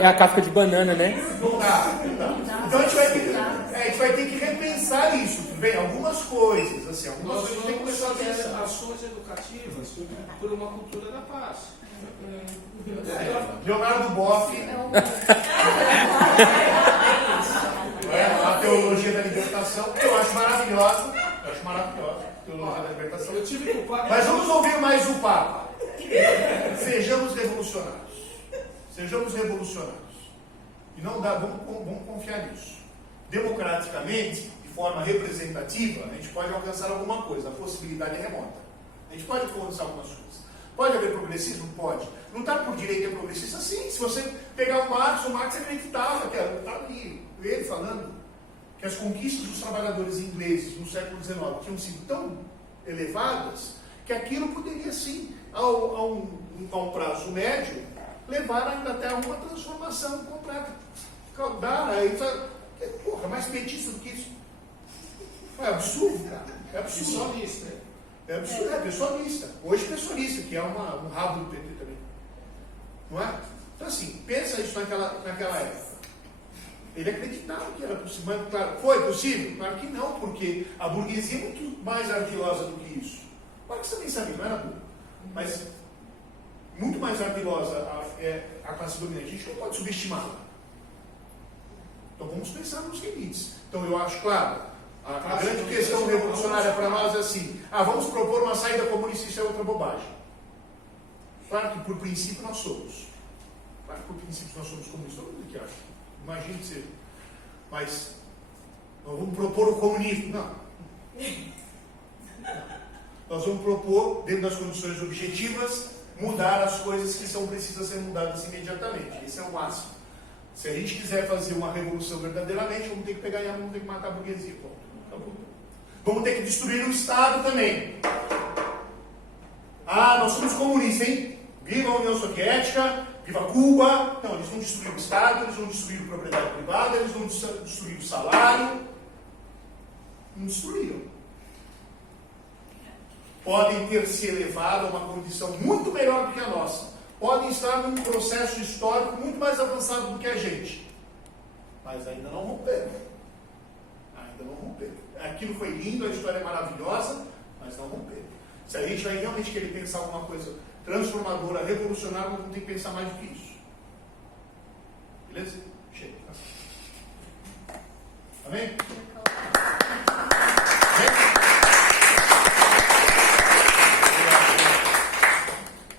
É a casca de banana, né? Não dá. Então a gente vai ter que repensar isso, tudo bem? Algumas coisas, assim, algumas coisas a gente tem que começar a pensar. Ações educativas por uma cultura da paz. Leonardo Boff, a teologia da libertação, eu acho maravilhosa. Teologia da libertação. Eu tive que o Papa. Mas vamos ouvir mais o Papa. Sejamos revolucionários. E não dá, vamos confiar nisso. Democraticamente, de forma representativa, a gente pode alcançar alguma coisa. A possibilidade é remota. A gente pode alcançar algumas coisas. Pode haver progressismo? Pode. Lutar por direito é progressista? Sim. Se você pegar o Marx acreditava que está ali, ele falando que as conquistas dos trabalhadores ingleses no século XIX tinham sido tão elevadas que aquilo poderia sim, a um prazo médio, levar a Inglaterra a uma transformação completa. Porra, mais petista do que isso. É absurdo, cara. É absurdo. É absurdo, pessoalista. Hoje pessoalista, que é um rabo do PT também. Não é? Então assim, pensa isso naquela época. Ele acreditava que era possível, mas claro, foi possível? Claro que não, porque a burguesia é muito mais ardilosa do que isso. Claro que você também sabia, não era burro, mas muito mais ardilosa a classe dominante. A gente não pode subestimá-la. Então vamos pensar nos limites. Então eu acho, claro, a grande questão revolucionária para nós é assim: vamos propor uma saída comunista, isso é outra bobagem. Claro que por princípio nós somos. Claro que por princípio nós somos comunistas. Todo mundo que acha. Imagine que seja. Mas nós vamos propor o comunismo. Não. Nós vamos propor, dentro das condições objetivas, mudar as coisas que são precisas ser mudadas imediatamente. Esse é o máximo. Se a gente quiser fazer uma revolução verdadeiramente, vamos ter que pegar e vamos ter que matar a burguesia. Ponto. Acabou. Vamos ter que destruir o Estado também. Nós somos comunistas, hein? Viva a União Soviética, viva Cuba. Não, eles vão destruir o Estado, eles vão destruir a propriedade privada, eles vão destruir o salário. Não destruíram. Podem ter se elevado a uma condição muito melhor do que a nossa. Podem estar num processo histórico muito mais avançado do que a gente. Mas ainda não romperam. Ainda não romperam. Aquilo foi lindo, a história é maravilhosa, mas não romperam. Se a gente vai realmente querer pensar alguma coisa transformadora, revolucionária, nós vamos ter que pensar mais do que isso. Beleza? Chega. Amém?